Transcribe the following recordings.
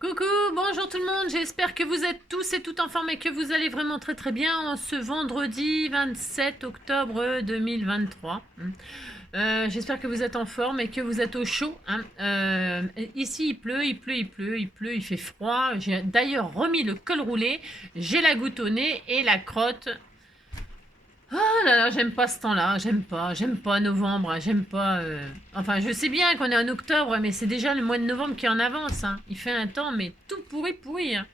Coucou, bonjour tout le monde, j'espère que vous êtes tous et toutes en forme et que vous allez vraiment très très bien en ce vendredi 27 octobre 2023. J'espère que vous êtes en forme et que vous êtes au chaud, hein. Ici il pleut, il fait froid. J'ai d'ailleurs remis le col roulé, j'ai la goutte au nez et la crotte. Oh là là, j'aime pas ce temps-là, j'aime pas novembre, j'aime pas. Enfin, je sais bien qu'on est en octobre, mais c'est déjà le mois de novembre qui est en avance, hein. Il fait un temps, mais tout pourri pourri, hein.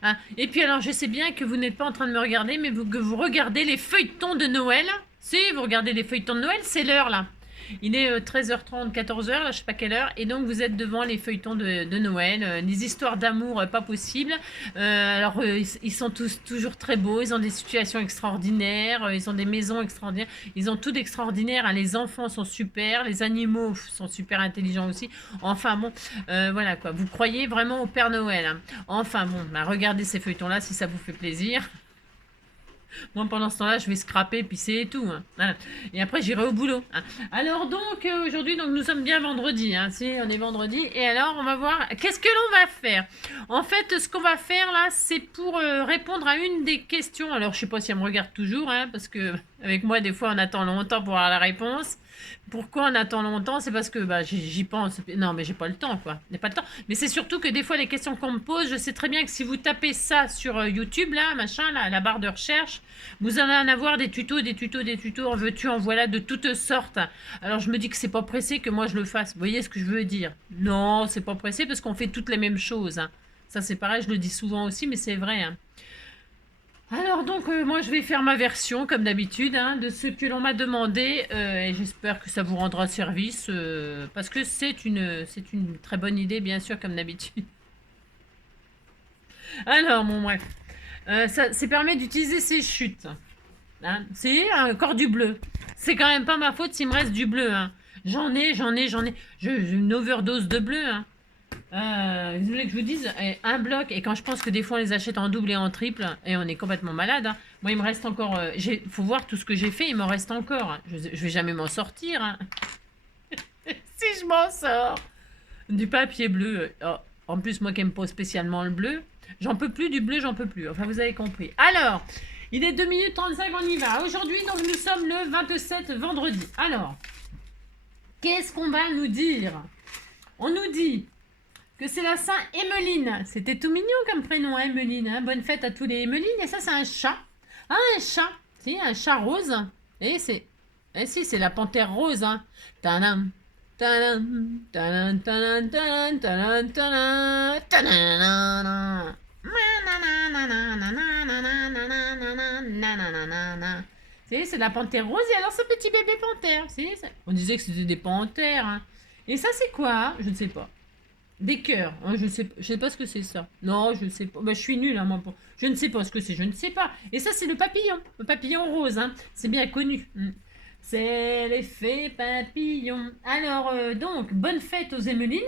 Ah, et puis alors, je sais bien que vous n'êtes pas en train de me regarder, mais que vous regardez les feuilletons de Noël. Si, vous regardez les feuilletons de Noël, c'est l'heure là. Il est 13h30, 14h, là, je sais pas quelle heure, et donc vous êtes devant les feuilletons de Noël, des histoires d'amour pas possibles. Ils sont tous toujours très beaux, ils ont des situations extraordinaires, ils ont des maisons extraordinaires, ils ont tout d'extraordinaire, hein. Les enfants sont super, les animaux sont super intelligents aussi. Enfin bon, voilà quoi. Vous croyez vraiment au Père Noël, hein. Enfin bon, bah, regardez ces feuilletons-là si ça vous fait plaisir. Moi, pendant ce temps-là, je vais scraper, puis c'est tout, hein. Voilà. Et après, j'irai au boulot, hein. Alors donc, aujourd'hui, donc nous sommes bien vendredi, hein. Si, on est vendredi. Et alors, on va voir, qu'est-ce que l'on va faire? En fait, ce qu'on va faire là, c'est pour répondre à une des questions. Alors, je sais pas si elle me regarde toujours, hein, parce que avec moi, des fois, on attend longtemps pour avoir la réponse. Pourquoi on attend longtemps? C'est parce que bah, j'y pense. Non, mais j'ai pas le temps, quoi. J'ai pas le temps. Mais c'est surtout que des fois, les questions qu'on me pose, je sais très bien que si vous tapez ça sur YouTube, là, machin, là, la barre de recherche, vous allez en avoir des tutos, des tutos, des tutos, en veux-tu, en voilà, de toutes sortes. Alors je me dis que c'est pas pressé que moi je le fasse. Vous voyez ce que je veux dire? Non, c'est pas pressé parce qu'on fait toutes les mêmes choses, hein. Ça c'est pareil, je le dis souvent aussi, mais c'est vrai, hein. Alors donc moi je vais faire ma version comme d'habitude, hein, de ce que l'on m'a demandé, et j'espère que ça vous rendra service, parce que c'est une très bonne idée bien sûr comme d'habitude. Alors bon bref, ça permet d'utiliser ces chutes, hein. C'est encore du bleu. C'est quand même pas ma faute s'il me reste du bleu, hein. J'en ai. J'ai une overdose de bleu, hein. Vous voulez que je vous dise, un bloc, et quand je pense que des fois on les achète en double et en triple, et on est complètement malade, hein. Moi il me reste encore, faut voir tout ce que j'ai fait, il m'en reste encore, hein. Je vais jamais m'en sortir, hein. Si je m'en sors. Du papier bleu. Oh, en plus, moi qui n'aime pas spécialement le bleu, j'en peux plus du bleu, j'en peux plus. Enfin, vous avez compris. Alors, il est 2 minutes 35, on y va. Aujourd'hui, donc, nous sommes le 27 vendredi. Alors, qu'est-ce qu'on va nous dire? On nous dit que c'est la Saint-Emmeline. C'était tout mignon comme prénom, hein, Emmeline, hein. Bonne fête à tous les Emmelines. Et ça, c'est un chat. Ah, un chat. Si, un chat rose. Et c'est. Eh si, c'est la panthère rose, hein. Tadam, tadam, tadam, tadam, tadam, tadam, tadam, tadam, nanana. Si, c'est la panthère rose et alors ce petit bébé panthère. Si, on disait que c'était des panthères, hein. Et ça, c'est quoi, hein? Je ne sais pas. Des cœurs, hein, je sais pas ce que c'est ça. Non, je sais pas. Bah, je suis nulle, hein, moi. Je ne sais pas ce que c'est, je ne sais pas. Et ça, c'est le papillon rose, hein. C'est bien connu. C'est l'effet papillon. Alors, donc, bonne fête aux Emmelines.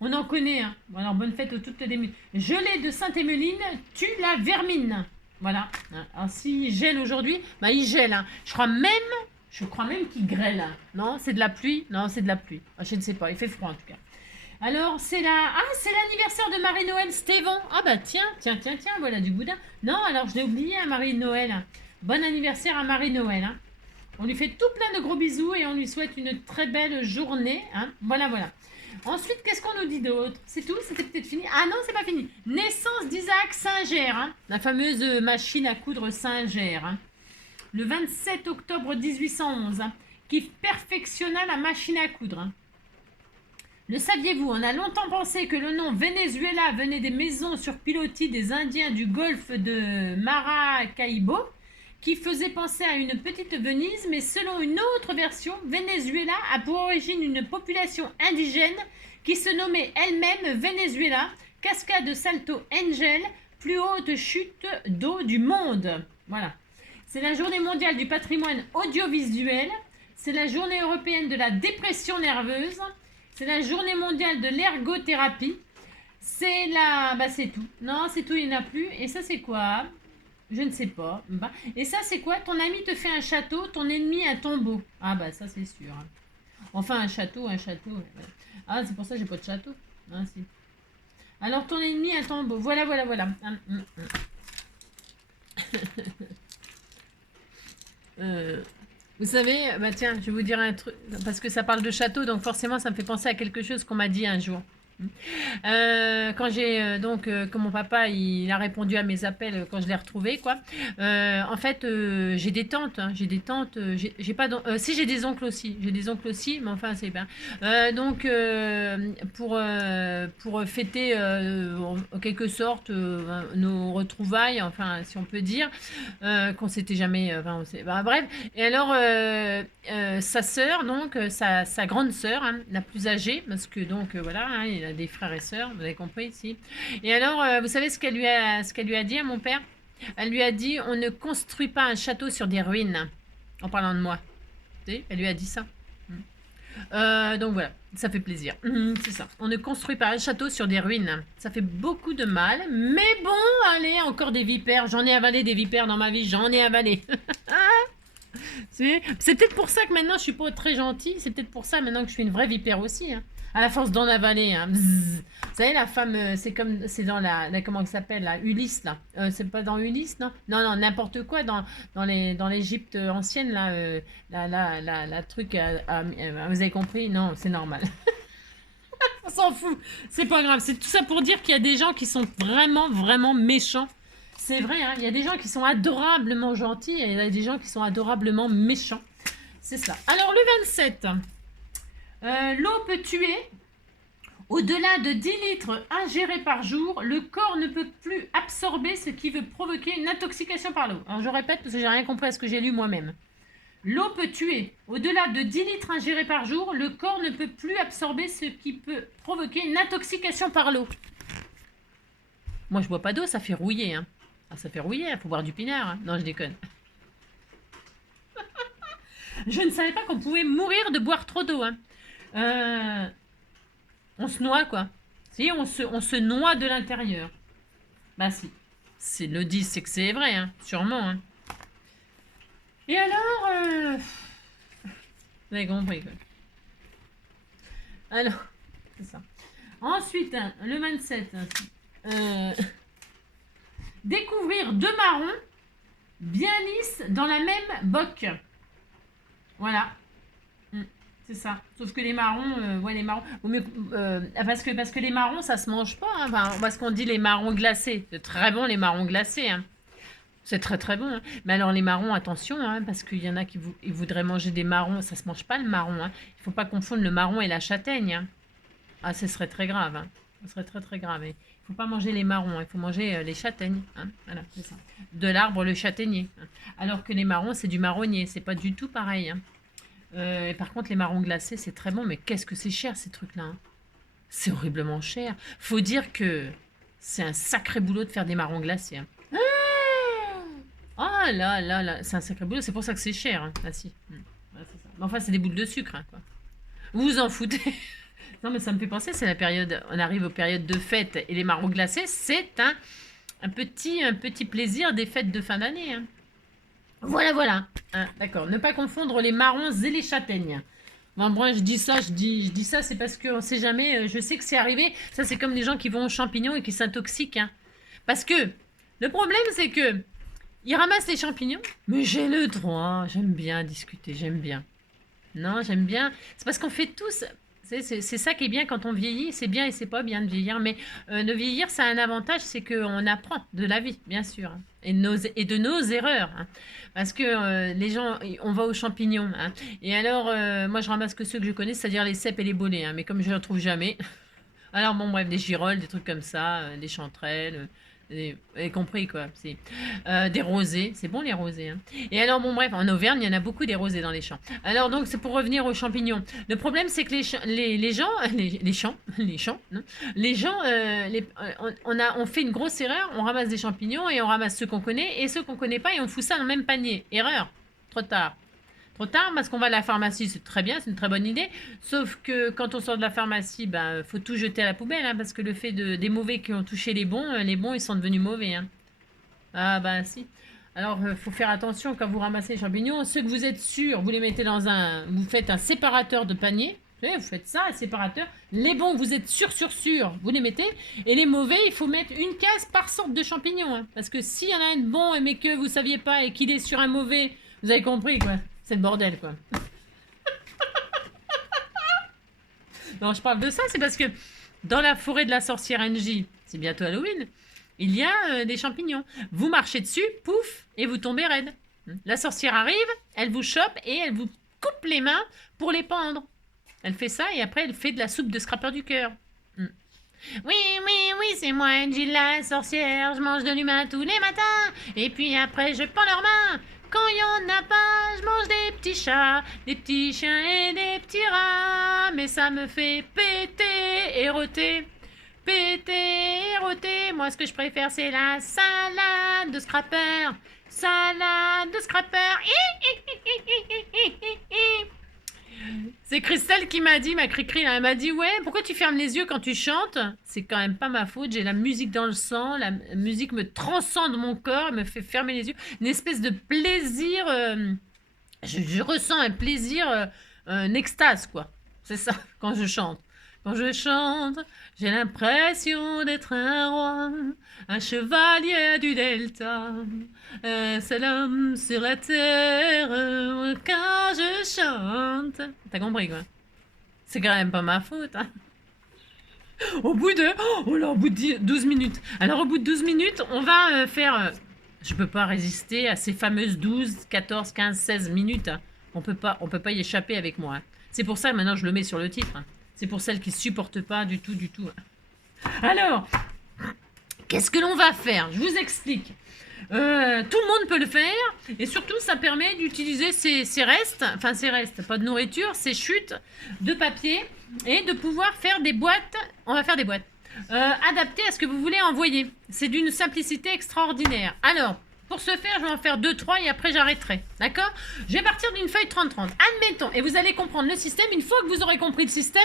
On en connaît, hein. Bon, alors, bonne fête aux toutes les Emmelines. Gelée de Sainte-Emmeline tue la vermine. Voilà. Alors, s'il gèle aujourd'hui, bah, il gèle, hein. Je crois même qu'il grêle, hein. Non, c'est de la pluie. Non, c'est de la pluie. Ah, je ne sais pas. Il fait froid, en tout cas. Alors, c'est l'anniversaire de Marie-Noël Stévan. Ah bah tiens, voilà du boudin. Non, alors je l'ai oublié, hein, Marie-Noël. Bon anniversaire à Marie-Noël, hein. On lui fait tout plein de gros bisous et on lui souhaite une très belle journée, hein. Voilà, voilà. Ensuite, qu'est-ce qu'on nous dit d'autre? C'est tout? C'était peut-être fini? Ah non, c'est pas fini. Naissance d'Isaac Singer, hein. La fameuse machine à coudre Singer, hein. Le 27 octobre 1811, hein, qui perfectionna la machine à coudre, hein. Le saviez-vous? On a longtemps pensé que le nom Venezuela venait des maisons sur pilotis des Indiens du golfe de Maracaibo, qui faisait penser à une petite Venise, mais selon une autre version, Venezuela a pour origine une population indigène qui se nommait elle-même Venezuela, cascade Salto Angel, plus haute chute d'eau du monde. Voilà. C'est la journée mondiale du patrimoine audiovisuel, c'est la journée européenne de la dépression nerveuse, c'est la journée mondiale de l'ergothérapie. C'est la... Bah c'est tout. Non, c'est tout, il n'y en a plus. Et ça, c'est quoi? Je ne sais pas. Bah. Et ça, c'est quoi? Ton ami te fait un château, ton ennemi un tombeau. Ah bah ça, c'est sûr. Enfin, un château, un château. Ouais. Ah, c'est pour ça que j'ai pas de château. Ah, si. Alors ton ennemi, elle tombe. Voilà, voilà, voilà. Euh, vous savez, bah tiens, je vais vous dire un truc, parce que ça parle de château, donc forcément ça me fait penser à quelque chose qu'on m'a dit un jour. Quand j'ai que mon papa il a répondu à mes appels quand je l'ai retrouvé quoi. En fait, j'ai des tantes, hein, j'ai des tantes, j'ai pas si j'ai des oncles aussi, mais enfin c'est bien. Donc pour fêter en quelque sorte nos retrouvailles, enfin si on peut dire, qu'on s'était jamais, enfin bah, bref. Et alors sa sœur donc sa grande sœur, hein, la plus âgée, parce que donc voilà, hein, il a des frères et sœurs, vous avez compris ici. Et alors, vous savez ce qu'elle lui a dit à mon père? Elle lui a dit, on ne construit pas un château sur des ruines, en parlant de moi. Vous savez, elle lui a dit ça. Donc voilà, ça fait plaisir. C'est ça. On ne construit pas un château sur des ruines. Ça fait beaucoup de mal, mais bon, allez, encore des vipères. J'en ai avalé des vipères dans ma vie, j'en ai avalé. C'est peut-être pour ça que maintenant je suis pas très gentille. C'est peut-être pour ça maintenant que je suis une vraie vipère aussi. Hein. À la force d'en avaler. Hein. Vous savez, la femme, c'est dans comment elle s'appelle, la Ulysse, là. C'est pas dans Ulysse, non? Non, non, n'importe quoi, dans l'Égypte ancienne, là, la truc, vous avez compris? Non, c'est normal. On s'en fout. C'est pas grave. C'est tout ça pour dire qu'il y a des gens qui sont vraiment, vraiment méchants. C'est vrai, hein, il y a des gens qui sont adorablement gentils et il y a des gens qui sont adorablement méchants. C'est ça. Alors, le 27. L'eau peut tuer. Au-delà de 10 litres ingérés par jour, le corps ne peut plus absorber ce qui veut provoquer une intoxication par l'eau. Alors, je répète parce que j'ai rien compris à ce que j'ai lu moi-même. L'eau peut tuer. Au-delà de 10 litres ingérés par jour, le corps ne peut plus absorber ce qui peut provoquer une intoxication par l'eau. Moi, je bois pas d'eau, ça fait rouiller. Hein. Ah, ça fait rouiller, il faut boire du pinard. Hein. Non, je déconne. Je ne savais pas qu'on pouvait mourir de boire trop d'eau. Hein. On se noie, quoi. Si, on se noie de l'intérieur. Bah si. C'est le 10, c'est que c'est vrai, hein. Sûrement. Hein. Et alors... Vous avez compris, quoi. Alors, c'est ça. Ensuite, hein, le 27. Découvrir 2 marrons bien lisses dans la même boque. Voilà. C'est ça. Sauf que les marrons, ouais, les marrons. Parce que les marrons, ça se mange pas. Hein. Enfin, parce qu'on dit les marrons glacés. C'est très bon, les marrons glacés. Hein. C'est très très bon. Hein. Mais alors, les marrons, attention, hein, parce qu'il y en a qui ils voudraient manger des marrons. Ça se mange pas, le marron. Hein. Il faut pas confondre le marron et la châtaigne. Hein. Ah, ce serait très grave. Hein. Ce serait très très grave. Il faut pas manger les marrons, il faut manger les châtaignes. Hein. Voilà, c'est ça. De l'arbre, le châtaignier. Hein. Alors que les marrons, c'est du marronnier. C'est pas du tout pareil. Hein. Et par contre, les marrons glacés, c'est très bon. Mais qu'est-ce que c'est cher, ces trucs-là. Hein. C'est horriblement cher. Faut dire que c'est un sacré boulot de faire des marrons glacés. Hein. Ah là là là, c'est un sacré boulot. C'est pour ça que c'est cher. Hein. Ah si. Ouais, c'est ça. Mais enfin, c'est des boules de sucre. Hein, quoi. Vous vous en foutez. Non, mais ça me fait penser, c'est la période, on arrive aux périodes de fêtes et les marrons glacés, c'est un petit plaisir des fêtes de fin d'année. Hein. Voilà, voilà. Hein, d'accord. Ne pas confondre les marrons et les châtaignes. Bon, moi, je dis ça, c'est parce qu'on ne sait jamais. Je sais que c'est arrivé. Ça, c'est comme les gens qui vont aux champignons et qui s'intoxiquent. Hein. Parce que le problème, c'est que ils ramassent les champignons. Mais j'ai le droit. J'aime bien discuter. J'aime bien. Non, j'aime bien. C'est parce qu'on fait tous. C'est ça qui est bien quand on vieillit, c'est bien et c'est pas bien de vieillir, mais de vieillir, ça a un avantage, c'est qu'on apprend de la vie, bien sûr, hein, et de nos erreurs. Hein, parce que les gens, on va aux champignons, hein, et alors, moi je ramasse que ceux que je connais, c'est-à-dire les cèpes et les bolets, hein, mais comme je ne les retrouve jamais, alors bon, bref, des girolles, des trucs comme ça, des chanterelles, vous avez compris quoi, c'est des rosés, c'est bon les rosés. Hein. Et alors bon bref, en Auvergne, il y en a beaucoup des rosés dans les champs. Alors donc c'est pour revenir aux champignons. Le problème c'est que les champs, non les gens, on fait une grosse erreur, on ramasse des champignons et on ramasse ceux qu'on connaît et ceux qu'on connaît pas et on fout ça dans le même panier. Erreur, trop tard. Trop tard, parce qu'on va à la pharmacie, c'est très bien, c'est une très bonne idée. Sauf que quand on sort de la pharmacie, ben, faut tout jeter à la poubelle, hein, parce que le fait des mauvais qui ont touché les bons, ils sont devenus mauvais. Hein. Ah ben si. Alors, faut faire attention quand vous ramassez les champignons. Ceux que vous êtes sûr, vous les mettez vous faites un séparateur de panier. Vous savez, vous faites ça, un séparateur. Les bons, vous êtes sûr, vous les mettez. Et les mauvais, il faut mettre une case par sorte de champignon. Hein. Parce que s'il y en a un de bon, mais que vous saviez pas et qu'il est sur un mauvais, vous avez compris, quoi. C'est le bordel, quoi. Non, je parle de ça, c'est parce que dans la forêt de la sorcière NJ, c'est bientôt Halloween, il y a des champignons. Vous marchez dessus, pouf, et vous tombez raide. La sorcière arrive, elle vous chope et elle vous coupe les mains pour les pendre. Elle fait ça et après elle fait de la soupe de scrapper du cœur. Oui, oui, c'est moi, Angie la sorcière. Je mange de l'humain tous les matins. Et puis après, je pends leurs mains. Quand il y en a pas, je mange des petits chats, des petits chiens et des petits rats. Mais ça me fait péter et rôter. Péter et rôter. Moi, ce que je préfère, c'est la salade de scrapper. Salade de scrapper. C'est Christelle qui m'a dit, ma cri-cri, elle m'a dit, ouais, pourquoi tu fermes les yeux quand tu chantes? C'est quand même pas ma faute, j'ai la musique dans le sang, la musique me transcende mon corps, me fait fermer les yeux. Une espèce de plaisir, je ressens un plaisir, une extase, quoi. C'est ça, quand je chante. Quand je chante, j'ai l'impression d'être un roi, un chevalier du delta. C'est l'homme sur la terre quand je chante. T'as compris, quoi? C'est quand même pas ma faute, hein. Au bout de 12 minutes. Alors, au bout de 12 minutes, on va faire... je peux pas résister à ces fameuses 12, 14, 15, 16 minutes. Hein. On peut pas y échapper avec moi. Hein. C'est pour ça, maintenant, je le mets sur le titre. Hein. C'est pour celles qui supportent pas du tout. Alors, qu'est-ce que l'on va faire? Je vous explique. Tout le monde peut le faire. Et surtout, ça permet d'utiliser ces restes, enfin ces restes, pas de nourriture, ces chutes de papier et de pouvoir faire des boîtes. On va faire des boîtes adaptées à ce que vous voulez envoyer. C'est d'une simplicité extraordinaire. Alors, pour ce faire, je vais en faire 2-3 et après j'arrêterai. D'accord? Je vais partir d'une feuille 30-30. Admettons, et vous allez comprendre le système. Une fois que vous aurez compris le système,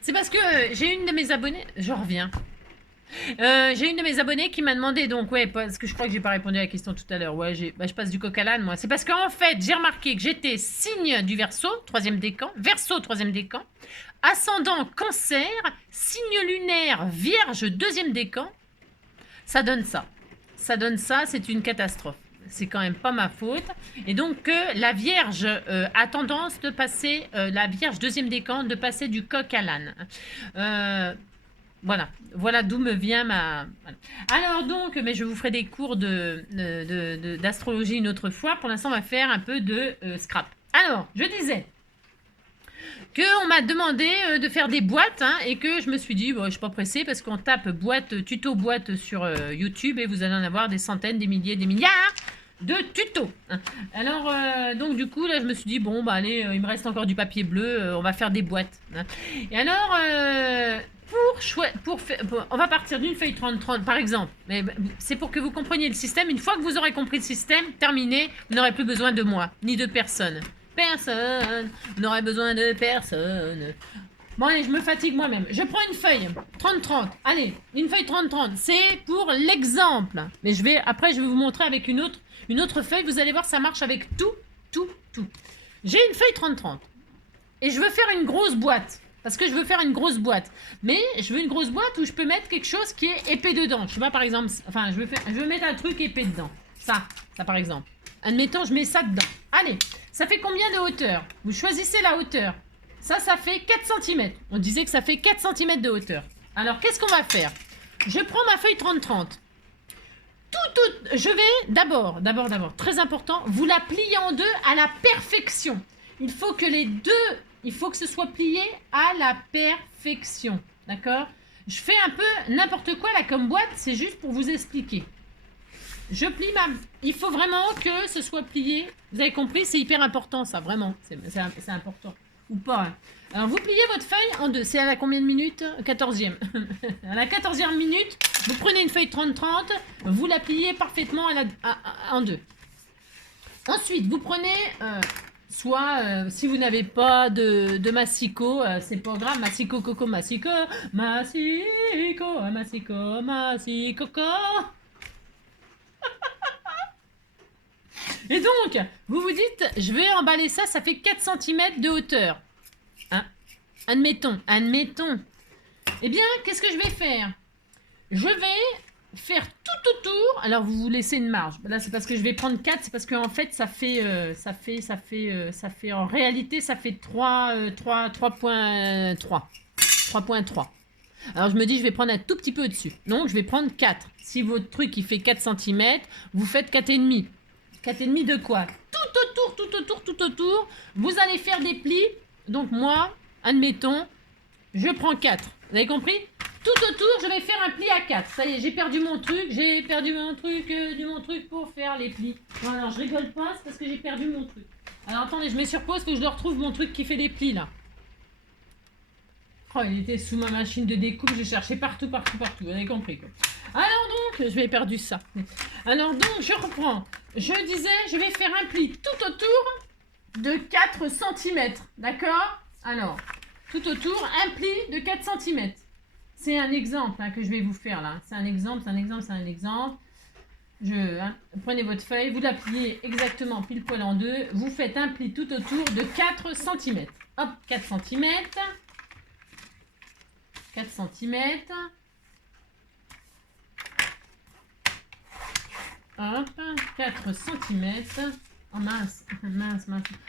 c'est parce que j'ai une de mes abonnées... Je reviens. J'ai une de mes abonnées qui m'a demandé, donc, ouais, parce que je crois que j'ai pas répondu à la question tout à l'heure. Ouais, je passe du coq à l'âne, moi. C'est parce qu'en fait, j'ai remarqué que j'étais signe du Verseau, 3e décan. Verseau, 3e décan. Ascendant Cancer, signe lunaire Vierge, 2e décan. Ça donne ça. Ça donne ça, c'est une catastrophe. C'est quand même pas ma faute. Et donc, la Vierge a tendance de passer, la Vierge 2e décan, de passer du coq à l'âne. Voilà d'où me vient ma... Voilà. Alors donc, mais je vous ferai des cours d'astrologie une autre fois. Pour l'instant, on va faire un peu de scrap. Alors, je disais qu'on m'a demandé de faire des boîtes hein, et que je me suis dit, bon, je suis pas pressée parce qu'on tape tuto boîte sur YouTube et vous allez en avoir des centaines, des milliers, des milliards de tutos. Hein. Alors, donc du coup, là, je me suis dit, bon, bah allez, il me reste encore du papier bleu, on va faire des boîtes. Hein. Et alors... on va partir d'une feuille 30-30 par exemple, mais c'est pour que vous compreniez le système. Une fois que vous aurez compris le système, terminé, vous n'aurez plus besoin de moi, ni de personne. Personne, vous n'aurez besoin de personne. Bon allez, je me fatigue moi-même. Je prends une feuille 30-30, allez, une feuille 30-30, c'est pour l'exemple. Mais après je vais vous montrer avec une autre feuille, vous allez voir ça marche avec tout. J'ai une feuille 30-30 et je veux faire une grosse boîte. Parce que je veux faire une grosse boîte. Mais je veux une grosse boîte où je peux mettre quelque chose qui est épais dedans. Je sais pas, par exemple... Enfin, je veux mettre un truc épais dedans. Ça par exemple. Admettons, je mets ça dedans. Allez, ça fait combien de hauteur? Vous choisissez la hauteur. Ça fait 4 cm. On disait que ça fait 4 cm de hauteur. Alors, qu'est-ce qu'on va faire? Je prends ma feuille 30-30. Je vais d'abord, très important, vous la plier en deux à la perfection. Il faut que ce soit plié à la perfection. D'accord? Je fais un peu n'importe quoi là comme boîte, c'est juste pour vous expliquer. Je plie il faut vraiment que ce soit plié. Vous avez compris? C'est hyper important ça, vraiment. C'est important. Ou pas. Hein. Alors vous pliez votre feuille en deux. C'est à la combien de minutes? 14e. À la 14e minute, vous prenez une feuille 30-30, vous la pliez parfaitement en deux. Ensuite, vous prenez... soit, si vous n'avez pas de massicot, c'est pas grave, massicot, coco, massicot, coco. Et donc, vous vous dites, je vais emballer ça, ça fait 4 cm de hauteur. Hein? Admettons. Eh bien, qu'est-ce que je vais faire? Je vais faire tout autour. Alors, vous vous laissez une marge. Là, c'est parce que je vais prendre 4. C'est parce qu'en fait, ça fait en réalité, ça fait 3.3. 3.3. Alors, je me dis, je vais prendre un tout petit peu au-dessus. Donc, je vais prendre 4. Si votre truc, il fait 4 cm, vous faites 4,5. 4,5 de quoi? Tout autour. Vous allez faire des plis. Donc, moi, admettons, je prends 4. Vous avez compris? Tout autour, je vais faire un pli à 4. Ça y est, j'ai perdu mon truc pour faire les plis. Non, alors, je rigole pas, c'est parce que j'ai perdu mon truc. Alors, attendez, je mets sur pause, faut que je le retrouve, mon truc qui fait les plis, là. Oh, il était sous ma machine de découpe, j'ai cherché partout. Vous avez compris, quoi. Alors donc, je vais perdu ça. Alors donc, je reprends. Je disais, je vais faire un pli tout autour de 4 cm. D'accord? Alors, tout autour, un pli de 4 cm. C'est un exemple que je vais vous faire là. C'est un exemple. Prenez votre feuille, vous la pliez exactement pile poil en deux. Vous faites un pli tout autour de 4 cm. Hop, 4 cm. 4 cm. Hop, 4 cm. Oh mince. Je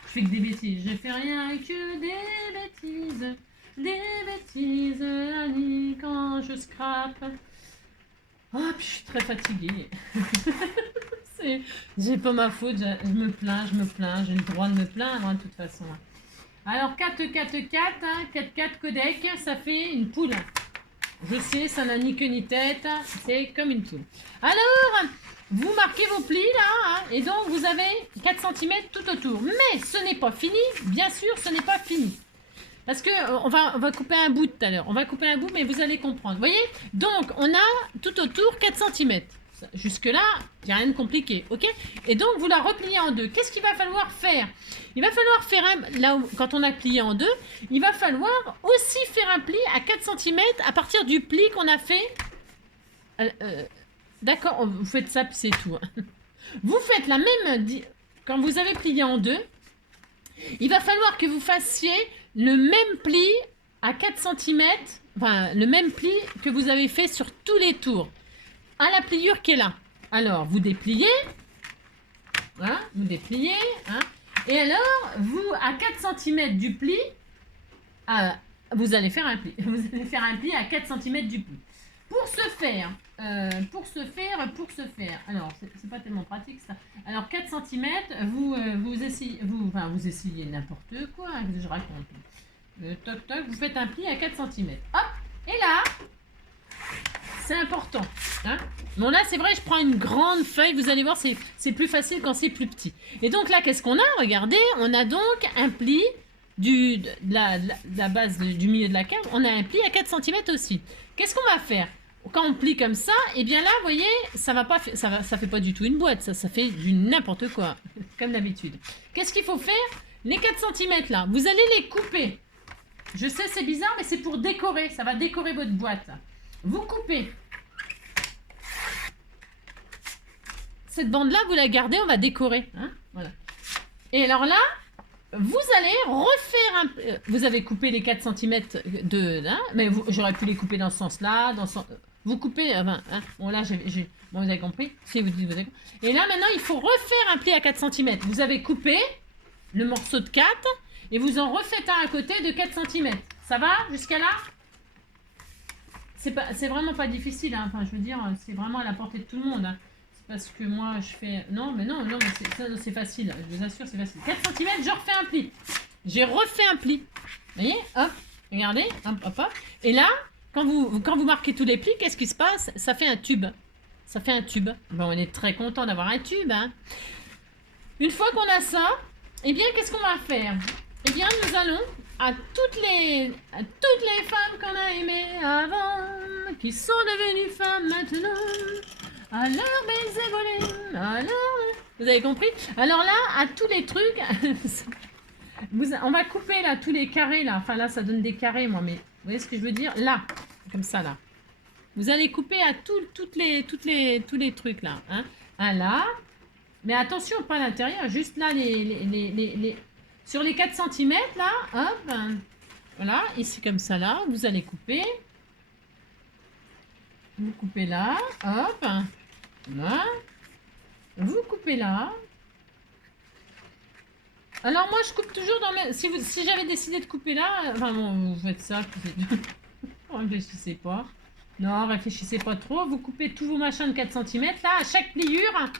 fais que des bêtises. Je fais rien que des bêtises. Annie, quand je scrape. Hop, je suis très fatiguée. J'ai pas ma faute, je me plains. J'ai le droit de me plaindre, de toute façon. Alors, 4 codec, ça fait une poule. Je sais, ça n'a ni queue ni tête. C'est comme une poule. Alors, vous marquez vos plis là, et donc vous avez 4 cm tout autour. Mais ce n'est pas fini, bien sûr, ce n'est pas fini. Parce que on va couper un bout tout à l'heure. On va couper un bout, mais vous allez comprendre. Vous voyez? Donc, on a tout autour 4 cm. Jusque-là, il n'y a rien de compliqué, ok? Et donc, vous la repliez en deux. Qu'est-ce qu'il va falloir faire? Il va falloir faire là où, quand on a plié en deux, il va falloir aussi faire un pli à 4 cm à partir du pli qu'on a fait. D'accord, vous faites ça, puis c'est tout. Vous faites la même... Quand vous avez plié en deux, il va falloir que vous fassiez le même pli à 4 cm, enfin, le même pli que vous avez fait sur tous les tours, à la pliure qui est là. Alors, vous dépliez, voilà, et alors, vous, à 4 cm du pli, vous allez faire un pli. Vous allez faire un pli à 4 cm du pli. Pour ce faire, alors, c'est pas tellement pratique ça. Alors, 4 cm, vous essayez n'importe quoi, que je raconte. Toc, vous faites un pli à 4 cm. Hop, et là, c'est important. Bon, là, c'est vrai, je prends une grande feuille, vous allez voir, c'est plus facile quand c'est plus petit. Et donc là, qu'est-ce qu'on a? Regardez, on a donc un pli de la base du milieu de la carte, on a un pli à 4 cm aussi. Qu'est-ce qu'on va faire? Quand on plie comme ça, et bien là, vous voyez, ça fait pas du tout une boîte, ça fait du n'importe quoi, comme d'habitude. Qu'est-ce qu'il faut faire? Les 4 cm là, vous allez les couper. Je sais, c'est bizarre, mais c'est pour décorer, ça va décorer votre boîte. Vous coupez. Cette bande-là, vous la gardez, on va décorer. Voilà. Et alors là, vous allez refaire vous avez coupé les 4 cm mais j'aurais pu les couper dans ce sens-là, vous coupez, bon là, bon, vous avez compris, si vous dites, vous avez compris. Et là, maintenant, il faut refaire un pli à 4 cm. Vous avez coupé le morceau de 4 et vous en refaites un à côté de 4 cm. Ça va jusqu'à là? C'est vraiment pas difficile, enfin, je veux dire, c'est vraiment à la portée de tout le monde. C'est parce que moi, je fais... Non, mais c'est facile, je vous assure, c'est facile. 4 cm, je refais un pli. J'ai refait un pli. Vous voyez? Hop, regardez, hop. Et là, quand vous marquez tous les plis, qu'est-ce qui se passe? Ça fait un tube. Bon, on est très content d'avoir un tube. Une fois qu'on a ça, eh bien, qu'est-ce qu'on va faire? Eh bien, nous allons à toutes les femmes qu'on a aimées avant, qui sont devenues femmes maintenant, à leur baiser volé, vous avez compris? Alors là, à tous les trucs, on va couper là tous les carrés là. Enfin là, ça donne des carrés, moi, mais vous voyez ce que je veux dire? Là, comme ça là. Vous allez couper à tous les trucs là. Là. Mais attention, pas à l'intérieur, juste là, sur les 4 cm là, hop. Voilà, ici comme ça là, vous allez couper. Vous coupez là, hop. Voilà. Vous coupez là. Alors moi je coupe toujours dans le... Si j'avais décidé de couper là, enfin bon, vous faites ça, réfléchissez pas. Non, réfléchissez pas trop. Vous coupez tous vos machins de 4 cm là, à chaque pliure.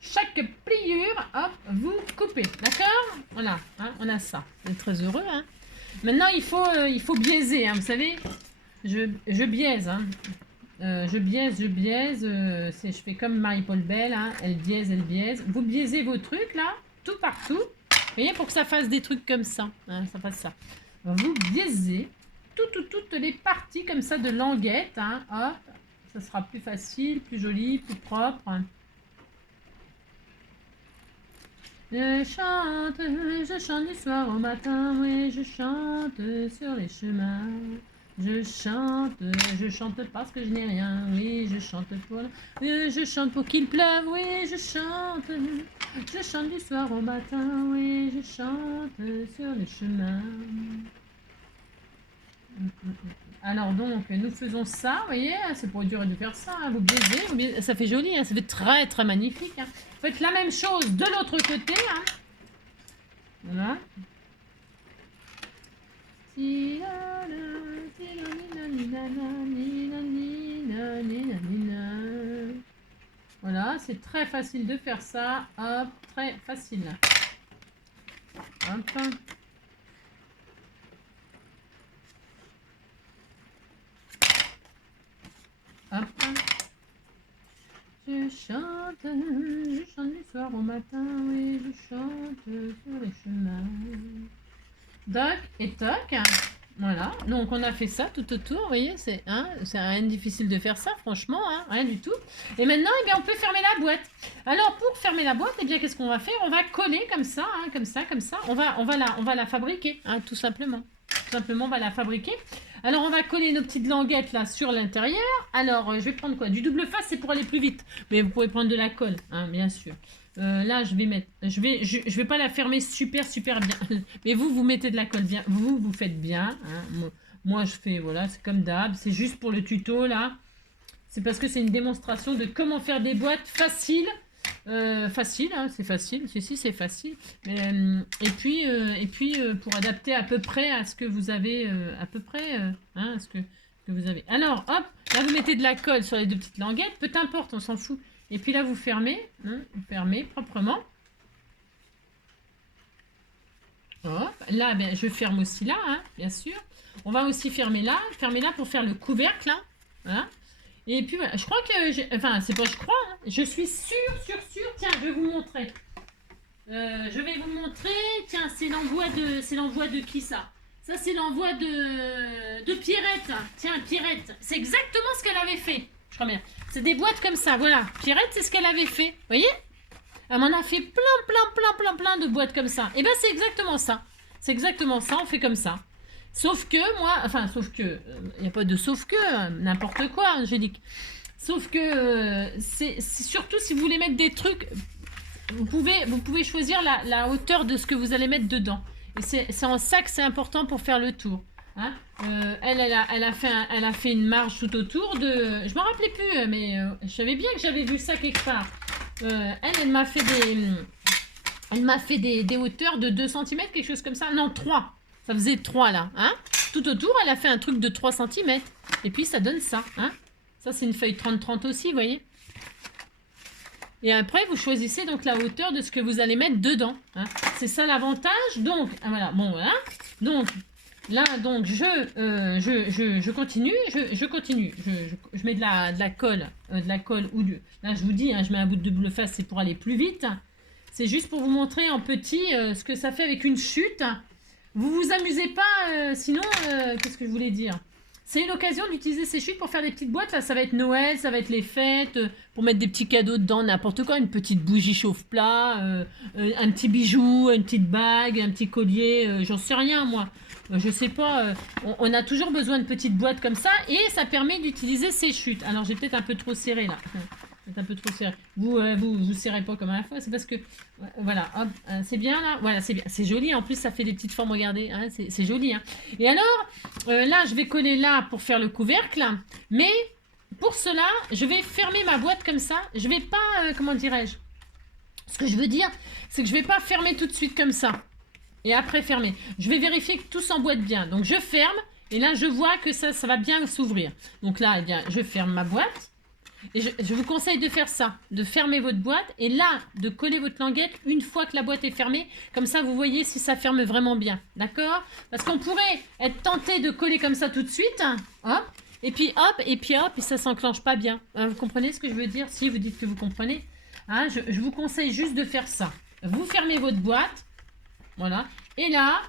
Chaque pliure, hop, vous coupez, d'accord? Voilà, hein, on a ça. Vous êtes très heureux, hein? Maintenant, il faut biaiser, hein, vous savez? Je biaise, hein. Je biaise. Je fais comme Marie-Paul Bell, hein, elle biaise. Vous biaisez vos trucs, là, tout partout. Vous voyez, pour que ça fasse des trucs comme ça, hein, ça fasse ça. Vous biaisez toutes les parties comme ça de languette, hein, hop. Ça sera plus facile, plus joli, plus propre. Hein. Je chante du soir au matin, oui, je chante sur les chemins. Je chante parce que je n'ai rien, oui, je chante pour qu'il pleuve, oui, je chante du soir au matin, oui, je chante sur les chemins. Alors donc, nous faisons ça, vous voyez, c'est pour durer de faire ça, hein, vous biaisez, ça fait joli, hein, ça fait très très magnifique. Hein. Vous faites la même chose de l'autre côté. Hein. Voilà. Voilà, c'est très facile de faire ça. Hop, très facile. Hop. Hop. Je chante du soir au matin, oui, je chante sur les chemins. Doc et toc. Voilà, donc on a fait ça tout autour, vous voyez, c'est rien de difficile de faire ça, franchement, hein, rien du tout. Et maintenant, eh bien, on peut fermer la boîte. Alors, pour fermer la boîte, eh bien, qu'est-ce qu'on va faire? On va coller comme ça, hein, comme ça. On va la fabriquer, hein, tout simplement. Tout simplement, on va la fabriquer. Alors, on va coller nos petites languettes là sur l'intérieur. Alors, je vais prendre quoi? Du double face, c'est pour aller plus vite. Mais vous pouvez prendre de la colle, hein, bien sûr. Là, je vais mettre... Je vais pas la fermer super bien. Mais vous mettez de la colle bien. Vous faites bien. Hein. Moi, je fais... Voilà, c'est comme d'hab. C'est juste pour le tuto, là. C'est parce que c'est une démonstration de comment faire des boîtes faciles. Facile, hein, c'est facile. Si, c'est facile. Et puis, pour adapter à peu près à ce que vous avez... à ce que vous avez. Alors, hop, là, vous mettez de la colle sur les deux petites languettes. Peu importe, on s'en fout. Et puis là, vous fermez. Hein, vous fermez proprement. Hop, là, ben, je ferme aussi là, hein, bien sûr. On va aussi fermer là pour faire le couvercle. Là. Voilà. Et puis voilà, je crois que... Enfin, c'est pas je crois, hein, je suis sûre. Tiens, je vais vous montrer. Tiens, c'est l'envoi de qui ça? Ça, c'est l'envoi de Pierrette. Tiens, Pierrette, c'est exactement ce qu'elle avait fait. Je crois bien. C'est des boîtes comme ça, voilà. Pierrette, c'est ce qu'elle avait fait. Vous voyez? Elle m'en a fait plein de boîtes comme ça. Et bien, c'est exactement ça. C'est exactement ça, on fait comme ça. Sauf que, moi... Enfin, sauf que... Il n'y a pas de sauf que, n'importe quoi, Angélique. Sauf que, c'est surtout si vous voulez mettre des trucs... Vous pouvez choisir la hauteur de ce que vous allez mettre dedans. Et c'est en ça que c'est important pour faire le tour. Hein, elle a fait une marge tout autour de... Je m'en rappelais plus, mais je savais bien que j'avais vu ça quelque part. Elle m'a fait des hauteurs de 2 cm, quelque chose comme ça. Non, 3. Ça faisait 3 là. Hein. Tout autour, elle a fait un truc de 3 cm. Et puis, ça donne ça. Hein. Ça, c'est une feuille 30-30 aussi, vous voyez. Et après, vous choisissez donc la hauteur de ce que vous allez mettre dedans. Hein. C'est ça l'avantage. Donc, voilà. Bon, voilà. Donc... Là, donc, je continue, je continue. Je mets de la colle, ou du... Là, je vous dis, hein, je mets un bout de double face, c'est pour aller plus vite. C'est juste pour vous montrer en petit ce que ça fait avec une chute. Vous vous amusez pas, sinon, qu'est-ce que je voulais dire? C'est une occasion d'utiliser ces chutes pour faire des petites boîtes. Là, ça va être Noël, ça va être les fêtes, pour mettre des petits cadeaux dedans, n'importe quoi. Une petite bougie chauffe-plat, un petit bijou, une petite bague, un petit collier, j'en sais rien, moi. Je sais pas, on a toujours besoin de petites boîtes comme ça et ça permet d'utiliser ces chutes. Alors j'ai peut-être un peu trop serré là. C'est un peu trop serré. Vous serrez pas comme à la fois. C'est parce que, voilà, hop, c'est bien là. Voilà, c'est bien. C'est joli. En plus, ça fait des petites formes. Regardez, hein, c'est joli. Hein. Et alors, là, je vais coller là pour faire le couvercle. Mais pour cela, je vais fermer ma boîte comme ça. Je vais pas, comment dirais-je? Ce que je veux dire, c'est que je vais pas fermer tout de suite comme ça. Et après fermer. Je vais vérifier que tout s'emboîte bien. Donc, je ferme. Et là, je vois que ça va bien s'ouvrir. Donc là, eh bien, je ferme ma boîte. Et je vous conseille de faire ça, de fermer votre boîte et là, de coller votre languette une fois que la boîte est fermée. Comme ça, vous voyez si ça ferme vraiment bien. D'accord? Parce qu'on pourrait être tenté de coller comme ça tout de suite. Hein, hop. Et puis hop, et ça s'enclenche pas bien. Hein, vous comprenez ce que je veux dire? Si vous dites que vous comprenez. Hein, je vous conseille juste de faire ça. Vous fermez votre boîte. Voilà. Et là,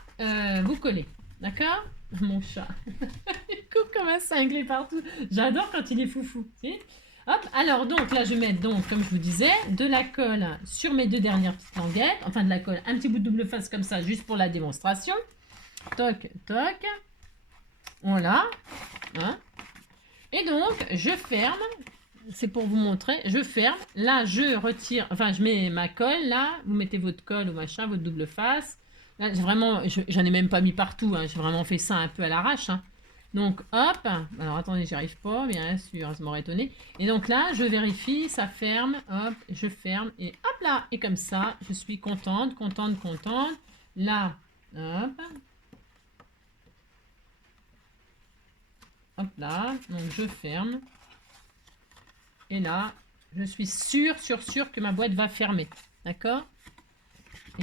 vous collez. D'accord? Mon chat. Il coupe comme un cinglé partout. J'adore quand il est foufou. Si? Hop, alors donc là je vais mettre donc, comme je vous disais, de la colle sur mes deux dernières petites languettes. Enfin de la colle, un petit bout de double face comme ça, juste pour la démonstration. Toc, toc. Voilà. Hein. Et donc, je ferme. C'est pour vous montrer. Je ferme. Là, je retire. Enfin, je mets ma colle. Là, vous mettez votre colle ou machin, votre double face. Là, vraiment, j'en ai même pas mis partout. Hein. J'ai vraiment fait ça un peu à l'arrache. Hein. Donc, hop. Alors, attendez, j'y arrive pas, bien sûr, ça m'aurait étonné. Et donc là, je vérifie, ça ferme. Hop, je ferme. Et hop là. Et comme ça, je suis contente, contente, contente. Là, hop. Hop là. Donc, je ferme. Et là, je suis sûre que ma boîte va fermer. D'accord?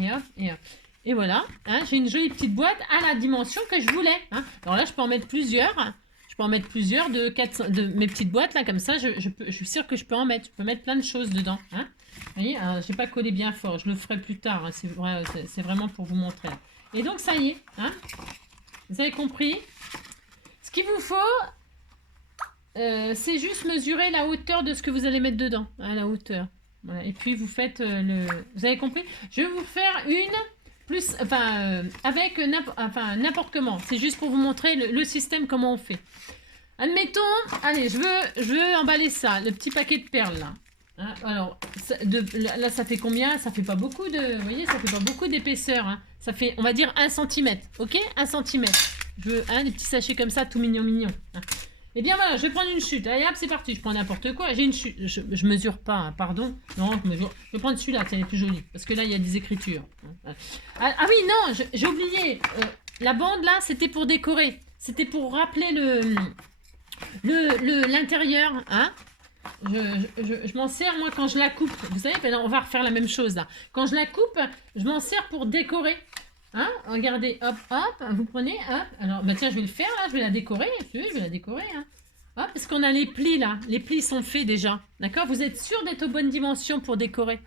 Et hop, et hop. Et voilà, hein, j'ai une jolie petite boîte à la dimension que je voulais. Hein. Alors là, je peux en mettre plusieurs. Je peux en mettre plusieurs de mes petites boîtes là, comme ça. Je suis sûre que je peux en mettre. Je peux mettre plein de choses dedans. Hein. Vous voyez, je n'ai pas collé bien fort. Je le ferai plus tard. Hein. C'est vraiment pour vous montrer. Et donc, ça y est. Hein. Vous avez compris? Ce qu'il vous faut, c'est juste mesurer la hauteur de ce que vous allez mettre dedans. Hein, la hauteur. Voilà. Et puis, vous faites le... Vous avez compris? Je vais vous faire une... Plus, avec n'importe comment. C'est juste pour vous montrer le système, comment on fait. Admettons, allez, je veux emballer ça, le petit paquet de perles là. Hein, alors, là, ça fait combien? Ça fait pas beaucoup de, vous voyez, ça fait pas beaucoup d'épaisseur. Hein. Ça fait, on va dire, 1 cm. Ok? 1 cm. Je veux des petits sachets comme ça, tout mignon. Hein. Et bien voilà, je vais prendre une chute. Allez hop, c'est parti. Je prends n'importe quoi. J'ai une chute. Je mesure pas, hein, pardon. Non, je mesure. Je vais prendre celui-là, tiens, il est plus joli. Parce que là, il y a des écritures. Ah oui, non, j'ai oublié. La bande là, c'était pour décorer. C'était pour rappeler l'intérieur. Hein. Je m'en sers, moi, quand je la coupe. Vous savez, on va refaire la même chose là. Quand je la coupe, je m'en sers pour décorer. Hein, regardez, hop, hop, vous prenez, hop, alors, bah tiens, je vais le faire, là, je vais la décorer, je vais la décorer, hein. Hop, parce qu'on a les plis, là, les plis sont faits déjà, d'accord? Vous êtes sûr d'être aux bonnes dimensions pour décorer.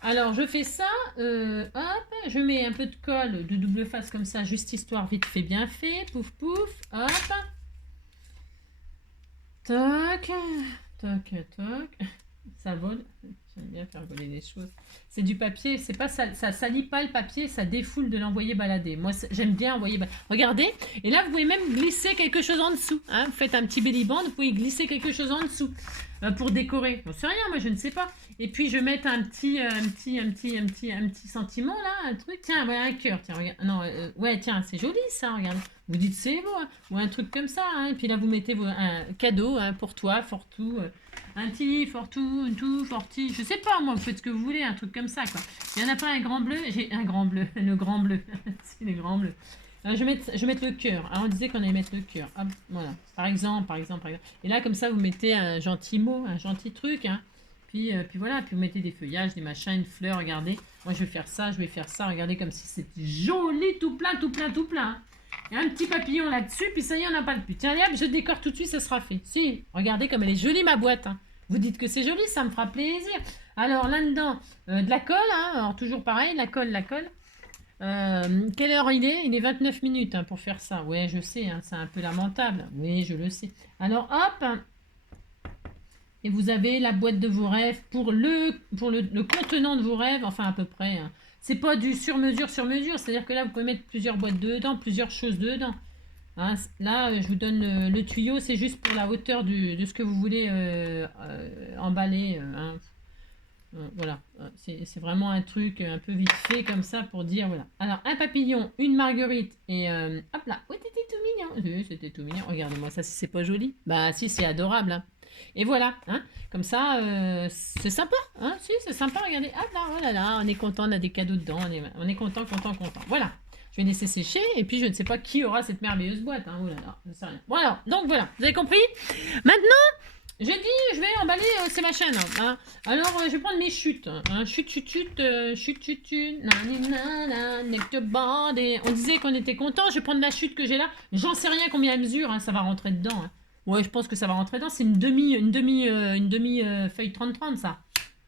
Alors, je fais ça, hop, je mets un peu de colle de double face comme ça, juste histoire, vite fait, bien fait, pouf, pouf, hop. Toc, toc, toc, ça vole. J'aime bien faire voler des choses. C'est du papier, c'est pas ça salit pas le papier, ça défoule de l'envoyer balader. Moi, j'aime bien envoyer balader. Regardez, et là, vous pouvez même glisser quelque chose en dessous. Hein. Vous faites un petit belly band, vous pouvez glisser quelque chose en dessous pour décorer. Bon, c'est rien, moi, je ne sais pas. Et puis, je vais mettre un petit sentiment, là, un truc. Tiens, voilà, un cœur. Tiens, regarde. Non, ouais, tiens, c'est joli, ça, regarde. Vous dites, c'est beau, hein. Ou un truc comme ça. Hein. Et puis là, vous mettez un cadeau hein, pour toi, fortout. Un petit, fortout, tout, forti, je sais pas, moi, vous faites ce que vous voulez, un truc comme ça, quoi. Il n'y en a pas un grand bleu, j'ai un grand bleu, le grand bleu, c'est le grand bleu. Je vais mettre le cœur, alors on disait qu'on allait mettre le cœur, hop, voilà, par exemple. Et là, comme ça, vous mettez un gentil mot, un gentil truc, hein. Puis voilà, puis vous mettez des feuillages, des machins, une fleur, regardez. Moi, je vais faire ça, regardez comme si c'était joli, tout plein. Il y a un petit papillon là-dessus, puis ça y est, on n'a pas le plus. Tiens, hop, je décore tout de suite, ça sera fait. Si, regardez comme elle est jolie, ma boîte. Hein. Vous dites que c'est joli, ça me fera plaisir. Alors, là-dedans, de la colle. Hein. Alors, toujours pareil, la colle. Quelle heure il est? Il est 29 minutes hein, pour faire ça. Ouais, je sais, hein, c'est un peu lamentable. Oui, je le sais. Alors, hop. Et vous avez la boîte de vos rêves pour le contenant de vos rêves. Enfin, à peu près. Hein. C'est pas du sur-mesure. C'est-à-dire que là, vous pouvez mettre plusieurs boîtes dedans, plusieurs choses dedans. Hein, là, je vous donne le tuyau, c'est juste pour la hauteur de ce que vous voulez emballer. Hein. Voilà, c'est vraiment un truc un peu vite fait comme ça pour dire voilà. Alors, un papillon, une marguerite et hop là, oui, c'était tout mignon. Oui, c'était tout mignon. Regardez-moi ça, si c'est pas joli. Bah, si, c'est adorable. Hein. Et voilà, hein. Comme ça, c'est sympa. Hein. Si, c'est sympa, regardez. Hop là, oh là là, on est content, on a des cadeaux dedans. On est content, content, content. Voilà. Je vais laisser sécher et puis je ne sais pas qui aura cette merveilleuse boîte. Hein. Oh là là, je sais rien. Bon alors, donc voilà, vous avez compris. Maintenant, j'ai dit, je vais emballer ces machins. Hein. Alors, je vais prendre mes chutes. Hein. Chute, chute, chute, chute, chute, chute. On disait qu'on était content. Je vais prendre la chute que j'ai là. J'en sais rien combien elle mesure. Hein. Ça va rentrer dedans. Hein. Ouais, je pense que ça va rentrer dedans. C'est une demi feuille 30-30, ça.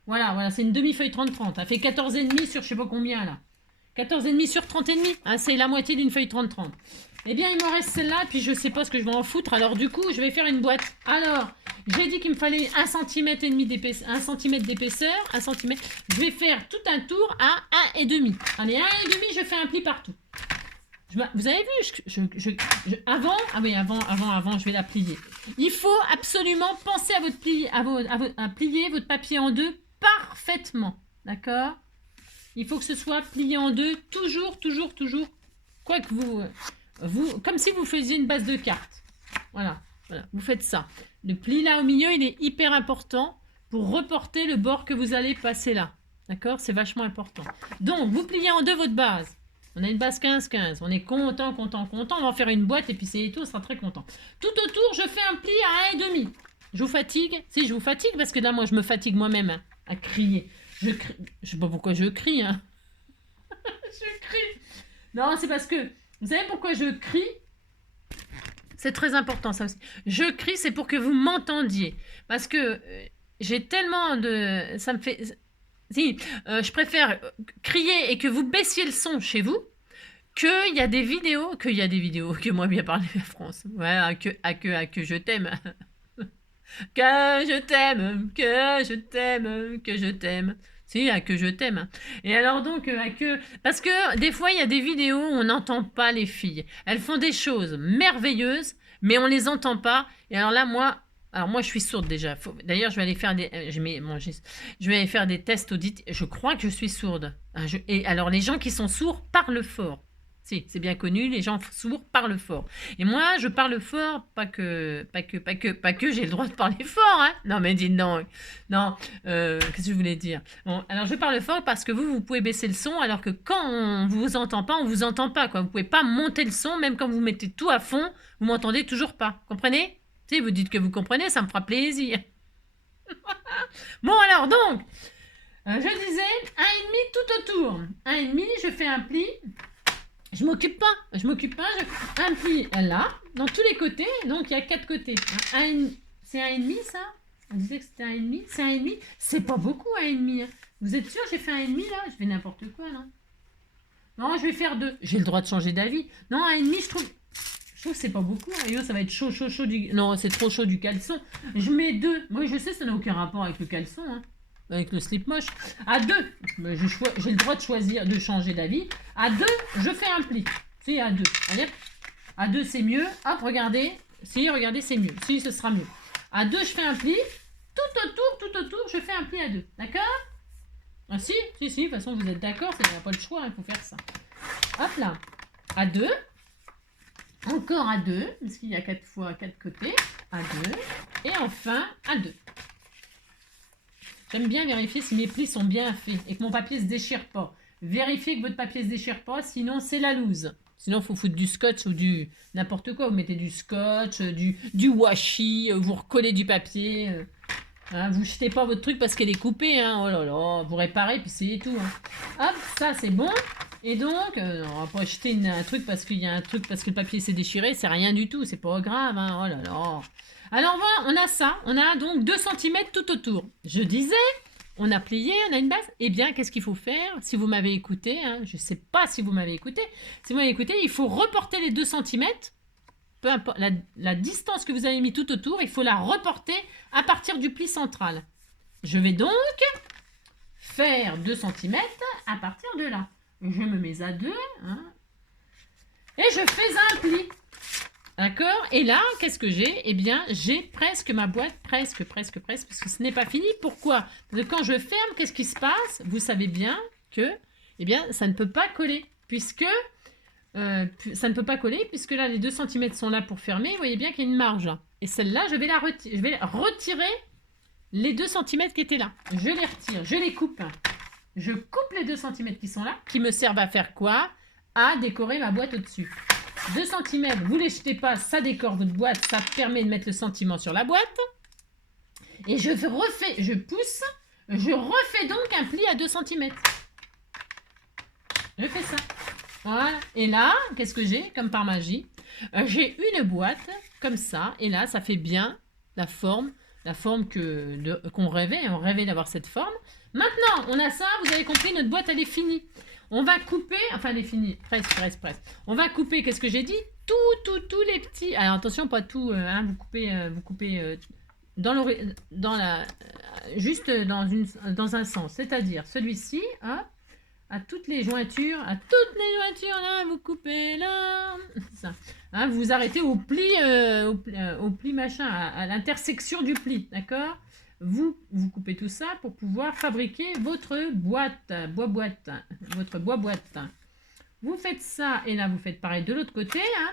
Voilà, c'est une demi feuille 30-30. Elle fait 14,5 sur je sais pas combien là. 14,5 sur 30,5. Hein, c'est la moitié d'une feuille 30-30. Eh bien, il me reste celle-là, puis je sais pas ce que je vais en foutre. Alors, du coup, je vais faire une boîte. Alors, j'ai dit qu'il me fallait 1,5 cm d'épaisseur, 1 cm d'épaisseur, 1 cm. Je vais faire tout un tour à 1,5. Allez, 1,5, je fais un pli partout. Vous avez vu, avant, je vais la plier. Il faut absolument penser à votre pli, à plier votre papier en deux parfaitement. D'accord ? Il faut que ce soit plié en deux, toujours. Quoi que vous, comme si vous faisiez une base de cartes. Voilà, vous faites ça. Le pli là au milieu, il est hyper important pour reporter le bord que vous allez passer là. D'accord? C'est vachement important. Donc, vous pliez en deux votre base. On a une base 15-15. On est content. On va en faire une boîte et puis c'est tout, on sera très content. Tout autour, je fais un pli à 1,5. Je vous fatigue? Si, je vous fatigue parce que là, moi, je me fatigue moi-même hein, à crier. Je crie. Je sais pas pourquoi je crie. Hein. Je crie. Non, c'est parce que... Vous savez pourquoi je crie? C'est très important ça aussi. Je crie, c'est pour que vous m'entendiez. Parce que j'ai tellement de... Ça me fait... Si, je préfère crier et que vous baissiez le son chez vous qu'il y a des vidéos, que moi bien parler la France. Ouais, que je t'aime. Que je t'aime, que je t'aime, que je t'aime. Si, à que je t'aime. Et alors donc, à que... Parce que des fois, il y a des vidéos où on n'entend pas les filles. Elles font des choses merveilleuses, mais on les entend pas. Et alors là, moi, je suis sourde déjà. D'ailleurs, je vais aller faire des... je vais aller faire des tests auditifs. Je crois que je suis sourde. Et alors, les gens qui sont sourds parlent fort. Si, c'est bien connu, les gens sourds parlent fort. Et moi, je parle fort, pas que j'ai le droit de parler fort, hein. Non, mais dites donc. Non, qu'est-ce que je voulais dire? Bon, alors je parle fort parce que vous pouvez baisser le son, alors que quand on vous entend pas, on vous entend pas, quoi. Vous pouvez pas monter le son, même quand vous mettez tout à fond, vous m'entendez toujours pas. Comprenez? Si, vous dites que vous comprenez, ça me fera plaisir. Bon, alors, donc, je disais, 1,5 tout autour. 1,5, je fais un pli. Je m'occupe pas, je fais un pli là, dans tous les côtés, donc il y a 4 côtés. C'est 1,5 ça? On disait que c'était 1,5, c'est 1,5, c'est pas beaucoup 1,5. Hein. Vous êtes sûr j'ai fait 1,5 là? Je fais n'importe quoi là. Non, je vais faire 2. J'ai le droit de changer d'avis. Non, 1,5 je trouve que c'est pas beaucoup. Hein. Ça va être chaud du... Non, c'est trop chaud du caleçon. Je mets 2. Moi je sais ça n'a aucun rapport avec le caleçon. Hein. Avec le slip moche. À 2, j'ai le droit de choisir, de changer d'avis. À 2, je fais un pli. Si, à 2. Allez, à 2, c'est mieux. Hop, regardez. Si, regardez, c'est mieux. Si, ce sera mieux. À 2, je fais un pli. Tout autour, je fais un pli à 2. D'accord? Ah si, de toute façon, vous êtes d'accord, il n'y a pas le choix, il faut faire ça. Hop là. À 2. Encore à 2, parce qu'il y a 4 fois 4 côtés. À 2. Et enfin, à 2. J'aime bien vérifier si mes plis sont bien faits et que mon papier se déchire pas. Vérifiez que votre papier se déchire pas, sinon c'est la loose. Sinon, il faut foutre du scotch ou du n'importe quoi. Vous mettez du scotch, du washi, vous recollez du papier. Hein, vous jetez pas votre truc parce qu'elle est coupée. Hein. Oh là là, vous réparez puis c'est tout. Hein. Hop, ça c'est bon. Et donc, on va pas jeter un truc parce qu'il y a un truc parce que le papier s'est déchiré. C'est rien du tout, c'est pas grave. Hein. Oh là là. Alors voilà, on a ça, on a donc 2 cm tout autour. Je disais, on a plié, on a une base. Eh bien, qu'est-ce qu'il faut faire? Si vous m'avez écouté, hein, je ne sais pas si vous m'avez écouté. Si vous m'avez écouté, il faut reporter les 2 cm. Peu importe, la distance que vous avez mis tout autour, il faut la reporter à partir du pli central. Je vais donc faire 2 cm à partir de là. Je me mets à 2. Hein, et je fais un pli. D'accord? Et là, qu'est-ce que j'ai? Eh bien, j'ai presque ma boîte, presque, parce que ce n'est pas fini. Pourquoi? Parce que quand je ferme, qu'est-ce qui se passe? Vous savez bien que, eh bien, ça ne peut pas coller, puisque ça ne peut pas coller, puisque là, les 2 cm sont là pour fermer. Vous voyez bien qu'il y a une marge là. Et celle-là, je vais retirer les 2 cm qui étaient là. Je les retire, je les coupe. Je coupe les 2 cm qui sont là, qui me servent à faire quoi? À décorer ma boîte au-dessus. 2 cm, vous ne les jetez pas, ça décore votre boîte, ça permet de mettre le sentiment sur la boîte. Et je pousse, je refais donc un pli à 2 cm. Je fais ça. Voilà. Et là, qu'est-ce que j'ai comme par magie? J'ai une boîte comme ça, et là, ça fait bien la forme qu'on rêvait. On rêvait d'avoir cette forme. Maintenant, on a ça, vous avez compris, notre boîte, elle est finie. On va couper, enfin, elle est finie, presque. On va couper, qu'est-ce que j'ai dit? Tous les petits. Alors, attention, pas tout, hein, vous coupez juste dans un sens, c'est-à-dire celui-ci, hop, à toutes les jointures, là, vous coupez là, ça. Hein, vous arrêtez au pli machin, à l'intersection du pli, d'accord? Vous coupez tout ça pour pouvoir fabriquer votre boîte, votre boîte. Vous faites ça, et là, vous faites pareil de l'autre côté, hein,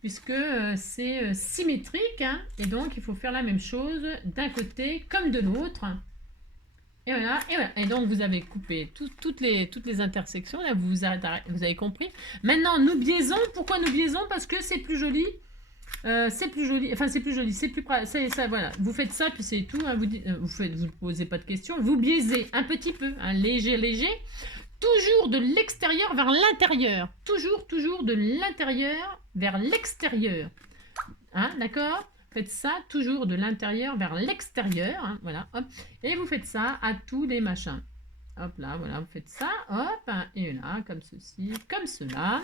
puisque c'est symétrique, hein, et donc il faut faire la même chose d'un côté comme de l'autre. Et voilà. Et donc, vous avez coupé toutes les intersections. Là, vous avez compris. Maintenant, nous biaisons. Pourquoi nous biaisons? Parce que c'est plus joli. C'est plus joli. Enfin, c'est plus joli. C'est plus ça, voilà. Vous faites ça, puis c'est tout. Hein, vous ne posez pas de questions. Vous biaisez un petit peu. Hein, léger. Toujours de l'extérieur vers l'intérieur. Toujours de l'intérieur vers l'extérieur. Hein, d'accord? Faites ça toujours de l'intérieur vers l'extérieur, hein, voilà, hop, et vous faites ça à tous les machins. Hop là, voilà, vous faites ça, hop, et là, comme ceci, comme cela.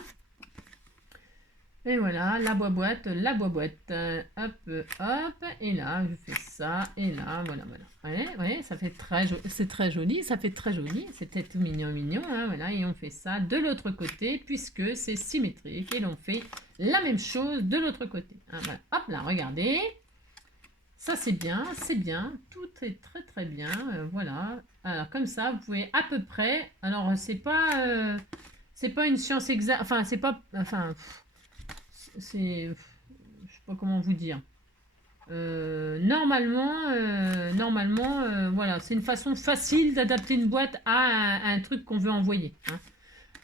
Et voilà, la boîte, hop, et là, je fais ça, et là, voilà. Voyez, ça fait c'est très joli, c'était tout mignon, hein, voilà, et on fait ça de l'autre côté, puisque c'est symétrique, et l'on fait la même chose de l'autre côté. Hein, voilà. Hop là, regardez, ça c'est bien, tout est très bien, voilà. Alors comme ça, vous pouvez à peu près, alors c'est pas une science exacte, enfin, c'est pas, enfin... c'est, je sais pas comment vous dire. Normalement, voilà, c'est une façon facile d'adapter une boîte à un truc qu'on veut envoyer. Hein.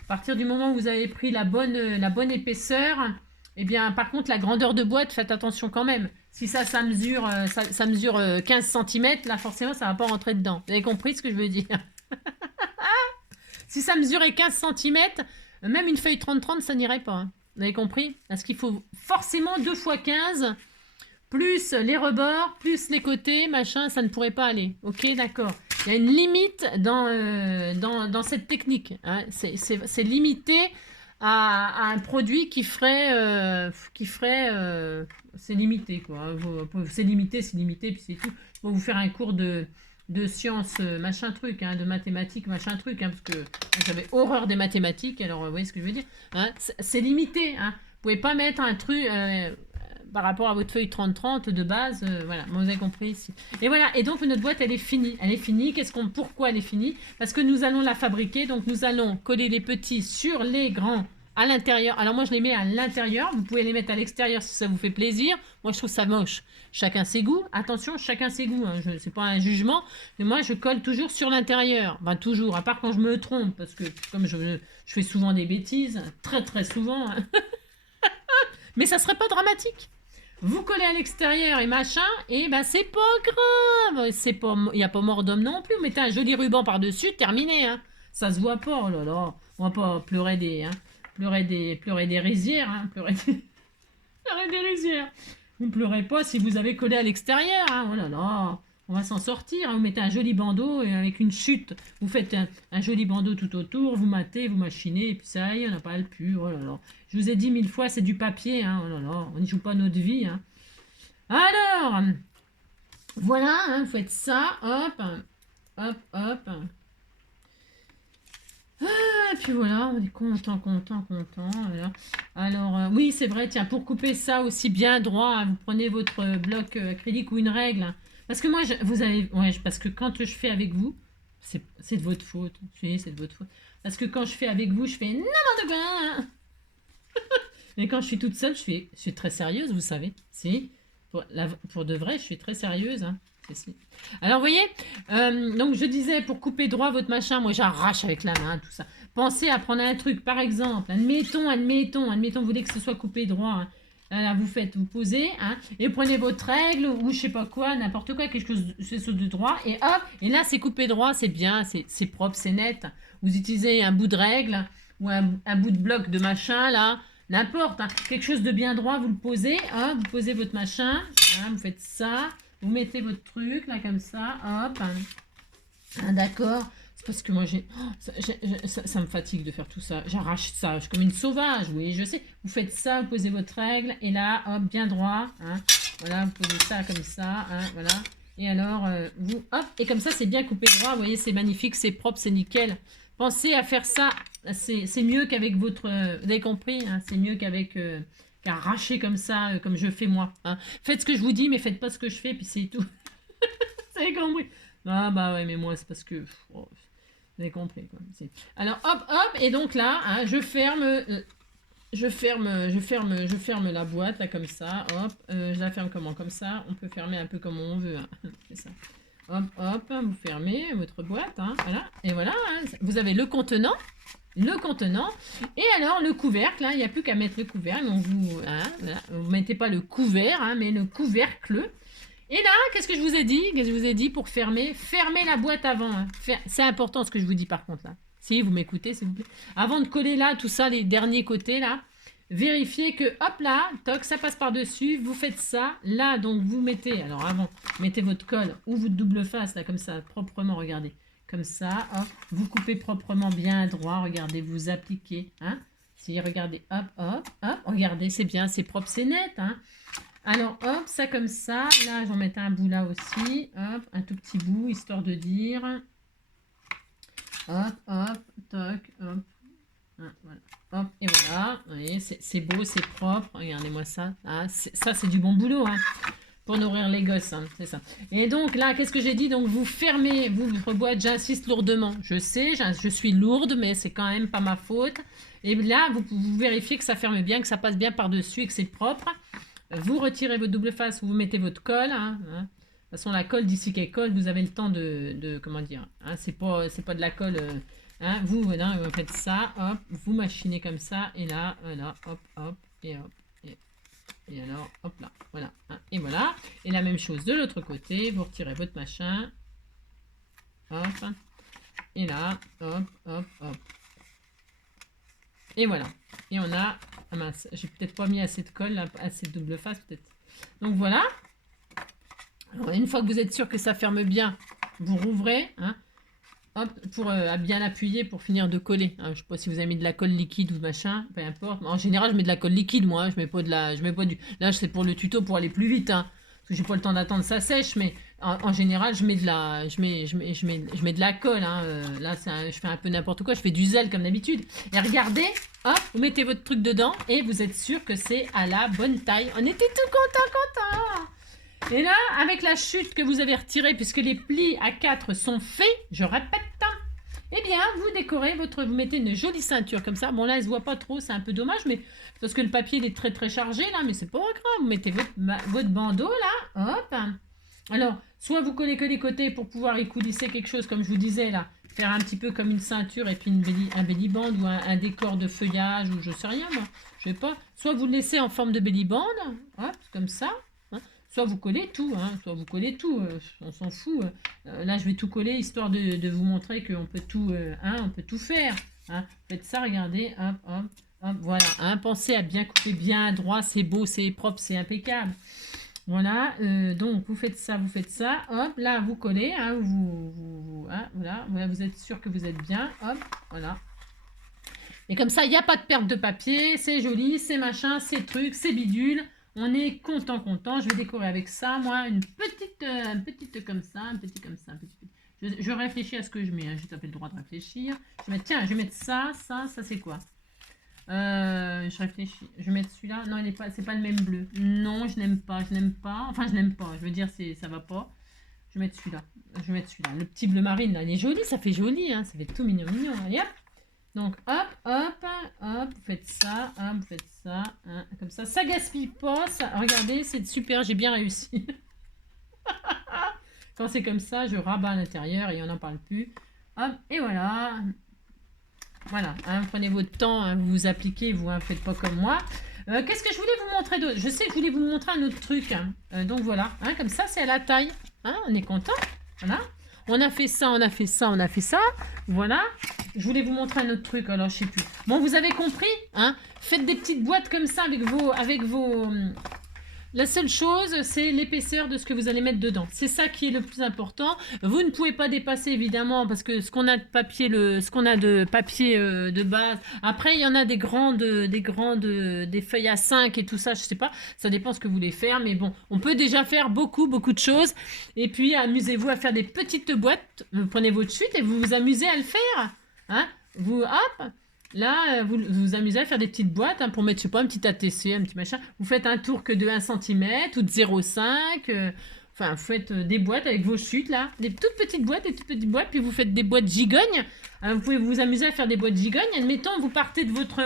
À partir du moment où vous avez pris la bonne épaisseur, et bien, par contre, la grandeur de boîte, faites attention quand même. Si ça mesure, ça mesure 15 cm, là, forcément, ça va pas rentrer dedans. Vous avez compris ce que je veux dire? Si ça mesurait 15 cm, même une feuille 30-30, ça n'irait pas. Hein. Vous avez compris? Parce qu'il faut forcément 2 x 15, plus les rebords, plus les côtés, machin, ça ne pourrait pas aller. Ok, d'accord. Il y a une limite dans cette technique. Hein. C'est limité à un produit qui ferait... c'est limité, quoi. C'est limité, puis c'est tout. Faut vous faire un cours de sciences, machin truc, hein, de mathématiques, machin truc, hein, parce que j'avais horreur des mathématiques, alors vous voyez ce que je veux dire, hein, c'est limité, hein, vous pouvez pas mettre un truc par rapport à votre feuille 30-30 de base, voilà, vous avez compris ici. Et voilà, et donc notre boîte elle est finie, pourquoi elle est finie? Parce que nous allons la fabriquer, donc nous allons coller les petits sur les grands à l'intérieur. Alors moi je les mets à l'intérieur, vous pouvez les mettre à l'extérieur si ça vous fait plaisir. Moi je trouve ça moche. Chacun ses goûts. Attention, chacun ses goûts. Hein. C'est pas un jugement, mais moi je colle toujours sur l'intérieur. Enfin toujours, à part quand je me trompe, parce que comme je fais souvent des bêtises, très souvent. Hein. Mais ça serait pas dramatique. Vous collez à l'extérieur et machin, et ben c'est pas grave. Il n'y a pas mort d'homme non plus. Vous mettez un joli ruban par-dessus, terminé. Hein. Ça se voit pas, oh là là. On va pas pleurer des... Hein. Pleurer des rizières, hein, pleurer des rizières. Vous ne pleurez pas si vous avez collé à l'extérieur, hein, oh là là, on va s'en sortir. Hein. Vous mettez un joli bandeau avec une chute, vous faites un joli bandeau tout autour, vous matez, vous machinez, et puis ça y est, on n'a pas le pu, oh là là. Je vous ai dit 1000 fois, c'est du papier, hein, oh là là, on n'y joue pas notre vie. Hein. Alors, voilà, hein, vous faites ça, hop. Et puis voilà, on est content, content, content. Voilà. Alors, oui, c'est vrai, tiens, pour couper ça aussi bien droit, hein, vous prenez votre bloc acrylique ou une règle. Hein. Parce que moi, vous avez, ouais, parce que quand je fais avec vous, c'est de votre faute. Oui, c'est de votre faute. Parce que quand je fais avec vous, je fais n'importe quoi. Hein. Mais quand je suis toute seule, je suis très sérieuse, vous savez. Si, pour de vrai, je suis très sérieuse. Hein. Si. Alors, vous voyez, donc je disais, pour couper droit votre machin, moi j'arrache avec la main, tout ça. Pensez à prendre un truc, par exemple, admettons, vous voulez que ce soit coupé droit. Hein. Là, vous posez, hein, et prenez votre règle, ou je sais pas quoi, n'importe quoi, quelque chose de droit, et hop, et là c'est coupé droit, c'est bien, c'est propre, c'est net. Vous utilisez un bout de règle, ou un bout de bloc de machin, là, n'importe, hein, quelque chose de bien droit, vous le posez, hein, vous posez votre machin, hein, vous faites ça, vous mettez votre truc, là, comme ça, hop, hein, d'accord. C'est parce que moi, ça me fatigue de faire tout ça. J'arrache ça, je suis comme une sauvage, oui, je sais. Vous faites ça, vous posez votre règle, et là, hop, bien droit, hein, voilà, vous posez ça comme ça, hein, voilà. Et alors, vous, hop, et comme ça, c'est bien coupé droit, vous voyez, c'est magnifique, c'est propre, c'est nickel. Pensez à faire ça, c'est mieux qu'avec votre... vous avez compris, hein, c'est mieux qu'arracher comme ça, comme je fais moi. Hein. Faites ce que je vous dis, mais faites pas ce que je fais, puis c'est tout. Vous avez compris. Ah bah ouais, mais moi, c'est parce que... Oh, vous avez compris, quoi. Alors, hop, hop, et donc là, hein, je ferme la boîte, là, comme ça, hop, je la ferme comment? Comme ça, on peut fermer un peu comme on veut, hein. C'est ça. Hop, hop, vous fermez votre boîte, hein, voilà, et voilà, hein, vous avez le contenant, et alors le couvercle, hein, il n'y a plus qu'à mettre le couvercle, donc voilà, vous mettez pas le couvert, hein, mais le couvercle. Et là, qu'est-ce que je vous ai dit? Qu'est-ce que je vous ai dit pour fermer la boîte avant. Hein. C'est important ce que je vous dis par contre là. Si vous m'écoutez, s'il vous plaît. Avant de coller là, tout ça, les derniers côtés là, vérifiez que, hop là, toc, ça passe par-dessus. Vous faites ça. Là, donc vous mettez, alors avant, mettez votre colle ou votre double face là, comme ça, proprement, regardez. Comme ça, hop. Vous coupez proprement bien droit, regardez, vous appliquez. Hein. Si, regardez, hop, hop, hop. Regardez, c'est bien, c'est propre, c'est net. Hein. Alors, hop, ça comme ça. Là, j'en mettais un bout là aussi. Hop, un tout petit bout, histoire de dire. Hop, hop, toc, hop. Ah, voilà. Hop, et voilà. Vous voyez, c'est beau, c'est propre. Regardez-moi ça. Ah, ça, c'est du bon boulot, hein. Pour nourrir les gosses, hein, c'est ça. Et donc, là, qu'est-ce que j'ai dit? Donc, vous fermez, vous, votre boîte, j'insiste lourdement. Je sais, je suis lourde, mais c'est quand même pas ma faute. Et là, vous vérifiez que ça ferme bien, que ça passe bien par-dessus et que c'est propre. Vous retirez votre double face, vous mettez votre colle. Hein. De toute façon, la colle, d'ici qu'elle colle, vous avez le temps de comment dire. Hein, c'est pas de la colle. Hein, vous faites ça, hop, vous machinez comme ça, et là, voilà, hop, hop, et hop. Et alors, hop là, voilà. Hein, et voilà. Et la même chose de l'autre côté, vous retirez votre machin. Hop. Et là, hop, hop, hop. Et voilà. Et on a... Ah mince, j'ai peut-être pas mis assez de colle, là, assez de double face peut-être. Donc voilà. Alors, une fois que vous êtes sûr que ça ferme bien, vous rouvrez. Hein, hop, pour bien appuyer pour finir de coller. Hein, je sais pas si vous avez mis de la colle liquide ou machin, peu importe. En général, je mets de la colle liquide, moi. Hein, je mets pas de la... Je mets pas du... Là, c'est pour le tuto pour aller plus vite. Hein, parce que j'ai pas le temps d'attendre ça sèche, mais en général, je mets de la, je mets de la colle. Hein. Là, je fais un peu n'importe quoi. Je fais du zèle comme d'habitude. Et regardez, hop, vous mettez votre truc dedans et vous êtes sûr que c'est à la bonne taille. On était tout content. Et là, avec la chute que vous avez retirée, puisque les plis à 4 sont faits, je répète, eh bien, vous décorez vous mettez une jolie ceinture comme ça. Bon, là, elle se voit pas trop, c'est un peu dommage, mais parce que le papier, il est très, très chargé, là, mais c'est pas grave. Vous mettez votre bandeau, là, hop. Alors, soit vous collez que les côtés pour pouvoir y coulisser quelque chose, comme je vous disais, là, faire un petit peu comme une ceinture et puis un belly band ou un décor de feuillage ou je sais rien, moi, je sais pas. Soit vous le laissez en forme de belly band, hop, comme ça. Soit vous collez tout, on s'en fout. Là, je vais tout coller histoire de vous montrer qu'on peut tout, on peut tout faire. Hein. Faites ça, regardez, hop, hop, hop, voilà. Hein. Pensez à bien couper bien droit, c'est beau, c'est propre, c'est impeccable. Voilà, donc vous faites ça, hop, là vous collez, hein, voilà, vous êtes sûr que vous êtes bien, hop, voilà. Et comme ça, il n'y a pas de perte de papier, c'est joli, c'est machin, c'est truc, c'est bidule. On est content. Je vais décorer avec ça, moi, une petite comme ça, un petit comme ça, un petit. Je réfléchis à ce que je mets. Hein. J'ai tapé le droit de réfléchir. Tiens, je vais mettre ça, ça c'est quoi? Je réfléchis. Je vais mettre celui-là. Non, c'est pas le même bleu. Non, je n'aime pas. Enfin, je n'aime pas. Je veux dire, ça va pas. Je vais mettre celui-là. Le petit bleu marine, là, il est joli. Ça fait joli. Hein. Ça fait tout mignon. Allez, hop. Donc, hop. Vous faites ça. Hop, vous faites ça. Hein, comme ça. Ça gaspille pas. Ça... Regardez, c'est super. J'ai bien réussi. Quand c'est comme ça, je rabats à l'intérieur et on n'en parle plus. Hop, et voilà. Voilà, hein, prenez votre temps, hein, vous vous appliquez, vous ne faites pas comme moi. Qu'est-ce que je voulais vous montrer d'autre? Je sais que je voulais vous montrer un autre truc. Hein. Donc voilà, hein, comme ça, c'est à la taille. Hein, on est content. Voilà. On a fait ça. Voilà. Je voulais vous montrer un autre truc, alors je sais plus. Bon, vous avez compris, hein? Faites des petites boîtes comme ça avec vos... La seule chose, c'est l'épaisseur de ce que vous allez mettre dedans. C'est ça qui est le plus important. Vous ne pouvez pas dépasser, évidemment, parce que ce qu'on a de papier, de base. Après, il y en a des feuilles à 5 et tout ça, je sais pas. Ça dépend ce que vous voulez faire, mais bon, on peut déjà faire beaucoup de choses. Et puis, amusez-vous à faire des petites boîtes. Vous prenez votre chute et vous vous amusez à le faire. Hein? Hop. Là, vous vous amusez à faire des petites boîtes hein, pour mettre, je sais pas, un petit ATC, un petit machin. Vous faites un tour que de 1 cm ou de 0,5. Enfin, vous faites des boîtes avec vos chutes, là. Des toutes petites boîtes, puis vous faites des boîtes gigognes. Vous pouvez vous amuser à faire des boîtes gigognes. Admettons, vous partez de votre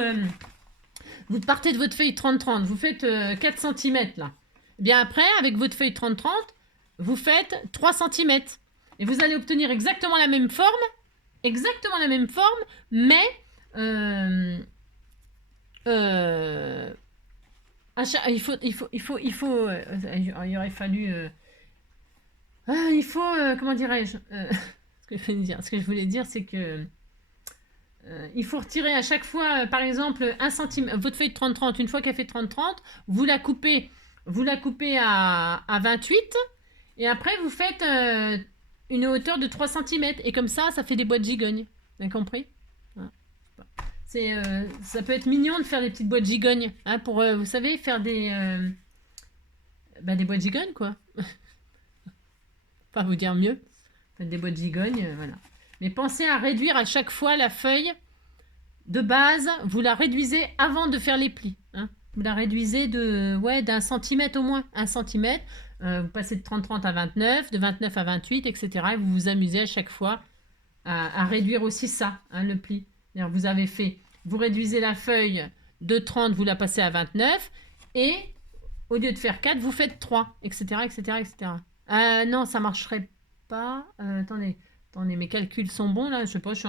feuille 30-30. Vous faites 4 cm, là. Et bien après, avec votre feuille 30-30, vous faites 3 cm. Et vous allez obtenir exactement la même forme, mais... il aurait fallu comment dirais-je ce que je voulais dire c'est que il faut retirer à chaque fois par exemple 1 cm votre feuille de 30-30 une fois qu'elle fait 30-30 vous la coupez à 28 et après vous faites une hauteur de 3 cm et comme ça fait des boîtes gigognes, vous avez compris? Ça peut être mignon de faire des petites boîtes gigognes, hein, pour, vous savez, faire des boîtes gigognes, quoi. Pas vous dire mieux. Faites des boîtes gigognes, voilà. Mais pensez à réduire à chaque fois la feuille de base. Vous la réduisez avant de faire les plis. Hein. Vous la réduisez d'un centimètre au moins. 1 cm. Vous passez de 30-30 à 29, de 29 à 28, etc. Et vous vous amusez à chaque fois à réduire aussi ça, hein, le pli. Vous réduisez la feuille de 30, vous la passez à 29, et au lieu de faire 4, vous faites 3, etc. Non, ça marcherait pas. Attendez, mes calculs sont bons, là, je sais pas, je suis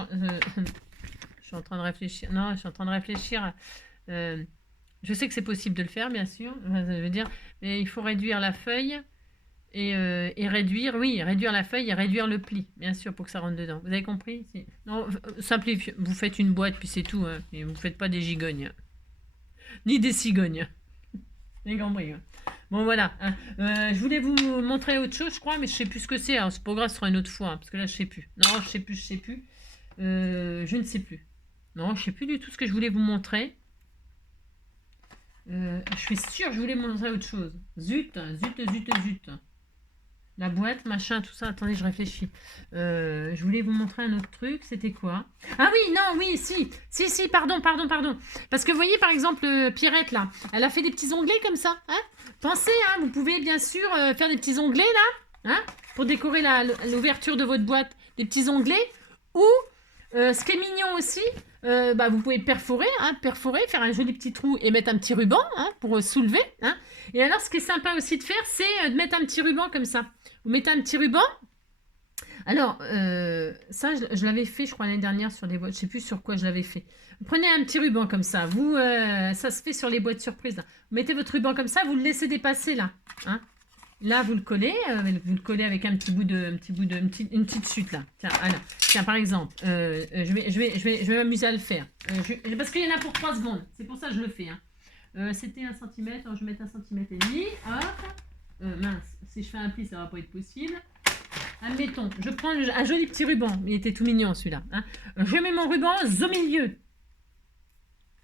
en train de réfléchir. Non, je suis en train de réfléchir. Je sais que c'est possible de le faire, bien sûr, je veux dire, mais il faut réduire la feuille, et réduire la feuille et réduire le pli, bien sûr, pour que ça rentre dedans. Vous avez compris? Non, simplifiez. Vous faites une boîte, puis c'est tout. Hein, et vous ne faites pas des gigognes. Ni des cigognes. Vous avez compris? Hein. Bon, voilà. Hein. Je voulais vous montrer autre chose, je crois, mais je ne sais plus ce que c'est. Alors, c'est pas grave, ce sera une autre fois, hein, parce que là, je ne sais plus. Non, je ne sais plus. Je ne sais plus. Non, je ne sais plus du tout ce que je voulais vous montrer. Je suis sûre que je voulais montrer autre chose. Zut. La boîte, machin, tout ça. Attendez, je réfléchis. Je voulais vous montrer un autre truc. C'était quoi? Ah oui, si, pardon. Parce que vous voyez, par exemple, Pierrette, là, elle a fait des petits onglets comme ça. Hein, pensez, hein, vous pouvez bien sûr faire des petits onglets, là, hein, pour décorer l'ouverture de votre boîte. Des petits onglets. Ou, ce qui est mignon aussi, vous pouvez perforer, faire un joli petit trou et mettre un petit ruban, hein, pour soulever. Hein. Et alors, ce qui est sympa aussi de faire, c'est de mettre un petit ruban comme ça. Vous mettez un petit ruban. Alors, ça, je l'avais fait, je crois, l'année dernière sur les boîtes. Je ne sais plus sur quoi je l'avais fait. Vous prenez un petit ruban comme ça. Vous, ça se fait sur les boîtes surprises. Là. Vous mettez votre ruban comme ça, vous le laissez dépasser là. Hein. Là, vous le collez avec une petite chute là. Tiens, par exemple, je vais m'amuser à le faire. Parce qu'il y en a pour 3 secondes. C'est pour ça que je le fais. Hein. C'était 1 cm, alors je vais mettre 1,5 cm. Hop. Mince, si je fais un pli, ça va pas être possible. Admettons, je prends un joli petit ruban. Il était tout mignon celui-là. Hein. Je mets mon ruban au milieu.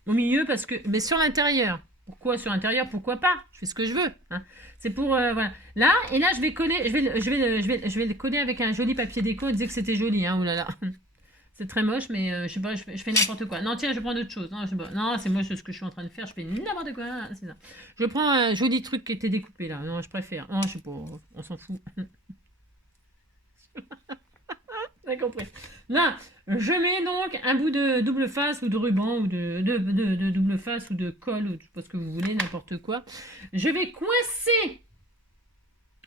Au milieu mais sur l'intérieur. Pourquoi sur l'intérieur? Pourquoi pas? Je fais ce que je veux. Hein. C'est pour voilà. Là et là je vais coller, je vais le coller avec un joli papier déco. On disait que c'était joli. Hein. Oh là là. C'est très moche, mais je sais pas, je fais n'importe quoi. Non, tiens, je prends autre chose. Non, non, c'est moche ce que je suis en train de faire. Je fais n'importe quoi. C'est ça. Je prends un joli truc qui était découpé là. Non, je préfère. Non, je sais pas. On s'en fout. T'as compris. Là, je mets donc un bout de double face ou de ruban ou de double face ou de colle ou je sais pas ce que vous voulez, n'importe quoi. Je vais coincer.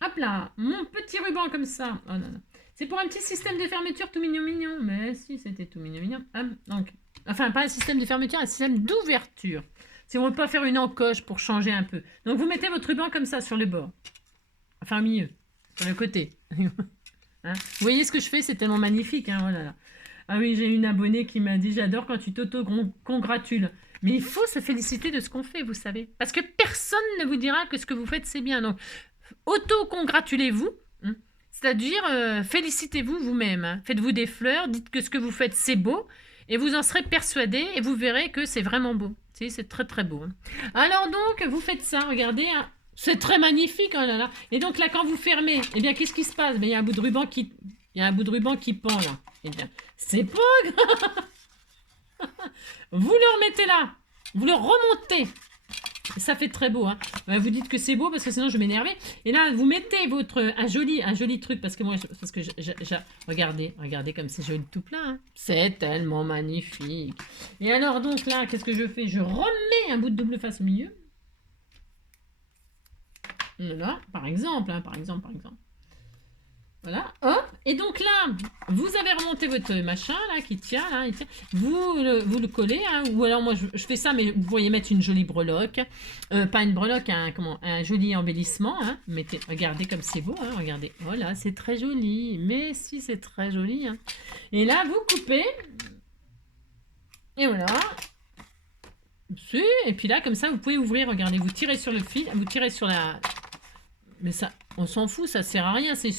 Hop là, mon petit ruban comme ça. Oh non, non. C'est pour un petit système de fermeture tout mignon mignon. Mais si, c'était tout mignon mignon. Donc, enfin, pas un système de fermeture, un système d'ouverture. Si on ne veut pas faire une encoche pour changer un peu. Donc, vous mettez votre ruban comme ça sur le bord. Enfin, au milieu. Sur le côté. Hein, vous voyez ce que je fais, c'est tellement magnifique. Hein, oh là là. Ah oui, j'ai une abonnée qui m'a dit, j'adore quand tu t'auto-congratules. Mais il faut se féliciter de ce qu'on fait, vous savez. Parce que personne ne vous dira que ce que vous faites, c'est bien. Donc, auto-congratulez-vous. Hein, c'est-à-dire, félicitez-vous vous-même. Hein. Faites-vous des fleurs, dites que ce que vous faites, c'est beau. Et vous en serez persuadé et vous verrez que c'est vraiment beau. C'est très très beau. Hein. Alors donc, vous faites ça, regardez. Hein. C'est très magnifique, oh là là. Et donc là, quand vous fermez, eh bien, qu'est-ce qui se passe? Il y a un bout de ruban qui, pend là. Eh bien, c'est pas grave. Vous le remettez là. Vous le remontez. Ça fait très beau. Hein. Vous dites que c'est beau parce que sinon je vais m'énerver. Et là, vous mettez un joli truc parce que moi, regardez comme c'est joli tout plein. Hein. C'est tellement magnifique. Et alors donc là, qu'est-ce que je fais? Je remets un bout de double face au milieu. Là, par exemple. Voilà, hop. Et donc là, vous avez remonté votre machin là qui tient là, Vous le collez, hein, ou alors moi je fais ça, mais vous pourriez mettre une jolie breloque, pas une breloque, un joli embellissement. Hein. Mettez, regardez comme c'est beau, hein, regardez. Voilà, c'est très joli. Mais si c'est très joli. Hein. Et là, vous coupez. Et voilà. Et puis là, comme ça, vous pouvez ouvrir. Regardez, vous tirez sur le fil, vous tirez sur la. Mais ça, on s'en fout, ça sert à rien. Ça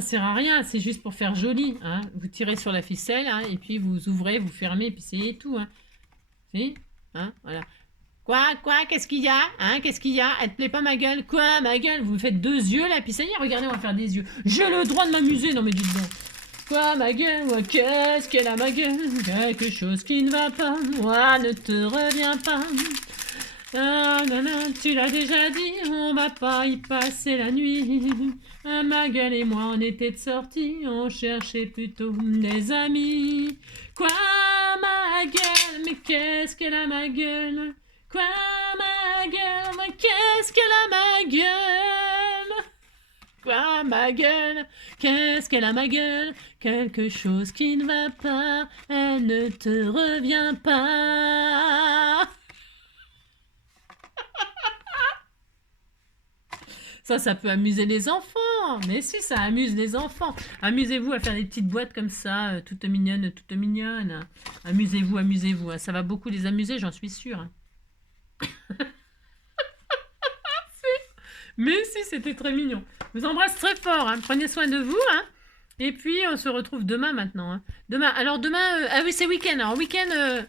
sert à rien, c'est juste pour faire joli. Hein. Vous tirez sur la ficelle, hein, et puis vous ouvrez, vous fermez, et puis c'est tout. Hein. Si hein, voilà. Quoi, qu'est-ce qu'il y a? Hein, qu'est-ce qu'il y a? Elle te plaît pas ma gueule? Quoi, ma gueule? Vous me faites 2 yeux là, puis ça y est, regardez, on va faire des yeux. J'ai le droit de m'amuser, non mais dites donc. Quoi, ma gueule? Moi, qu'est-ce qu'elle a, ma gueule? Quelque chose qui ne va pas, moi, ne te reviens pas. Ah, non, tu l'as déjà dit, on va pas y passer la nuit. Ma gueule et moi, on était de sortie, on cherchait plutôt des amis. Quoi, ma gueule? Mais qu'est-ce qu'elle a, ma gueule? Quoi, ma gueule? Mais qu'est-ce qu'elle a, ma gueule? Quoi, ma gueule? Qu'est-ce qu'elle a, ma gueule? Quelque chose qui ne va pas, elle ne te revient pas. Ça peut amuser les enfants. Mais si, ça amuse les enfants. Amusez-vous à faire des petites boîtes comme ça, toutes mignonnes. Amusez-vous. Hein. Ça va beaucoup les amuser, j'en suis sûre. Hein. Mais si, c'était très mignon. Je vous embrasse très fort. Hein. Prenez soin de vous. Hein. Et puis, on se retrouve demain maintenant. Hein. Alors, demain... ah oui, c'est week-end. Alors, week-end,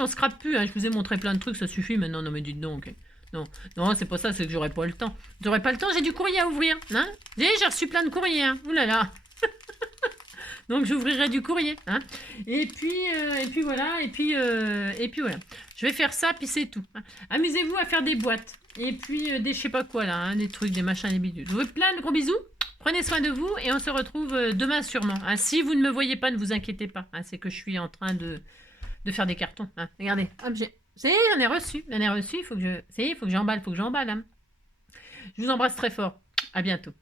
on se crappe plus. Hein. Je vous ai montré plein de trucs, ça suffit maintenant. Non, mais dites donc. Non, c'est pas ça, c'est que j'aurais pas le temps. J'aurais pas le temps, j'ai du courrier à ouvrir. Hein, j'ai reçu plein de courriers. Hein. Ouh là là. Donc j'ouvrirai du courrier. Hein. Et puis voilà. Et puis voilà. Je vais faire ça, puis c'est tout. Hein. Amusez-vous à faire des boîtes. Et puis des je sais pas quoi là, hein, des trucs, des machins, des bidules. Je vous fais plein de gros bisous. Prenez soin de vous et on se retrouve demain sûrement. Hein. Si vous ne me voyez pas, ne vous inquiétez pas. Hein. C'est que je suis en train de faire des cartons. Hein. Regardez, hop, j'en ai reçu. Il faut que j'emballe. Hein. Je vous embrasse très fort. À bientôt.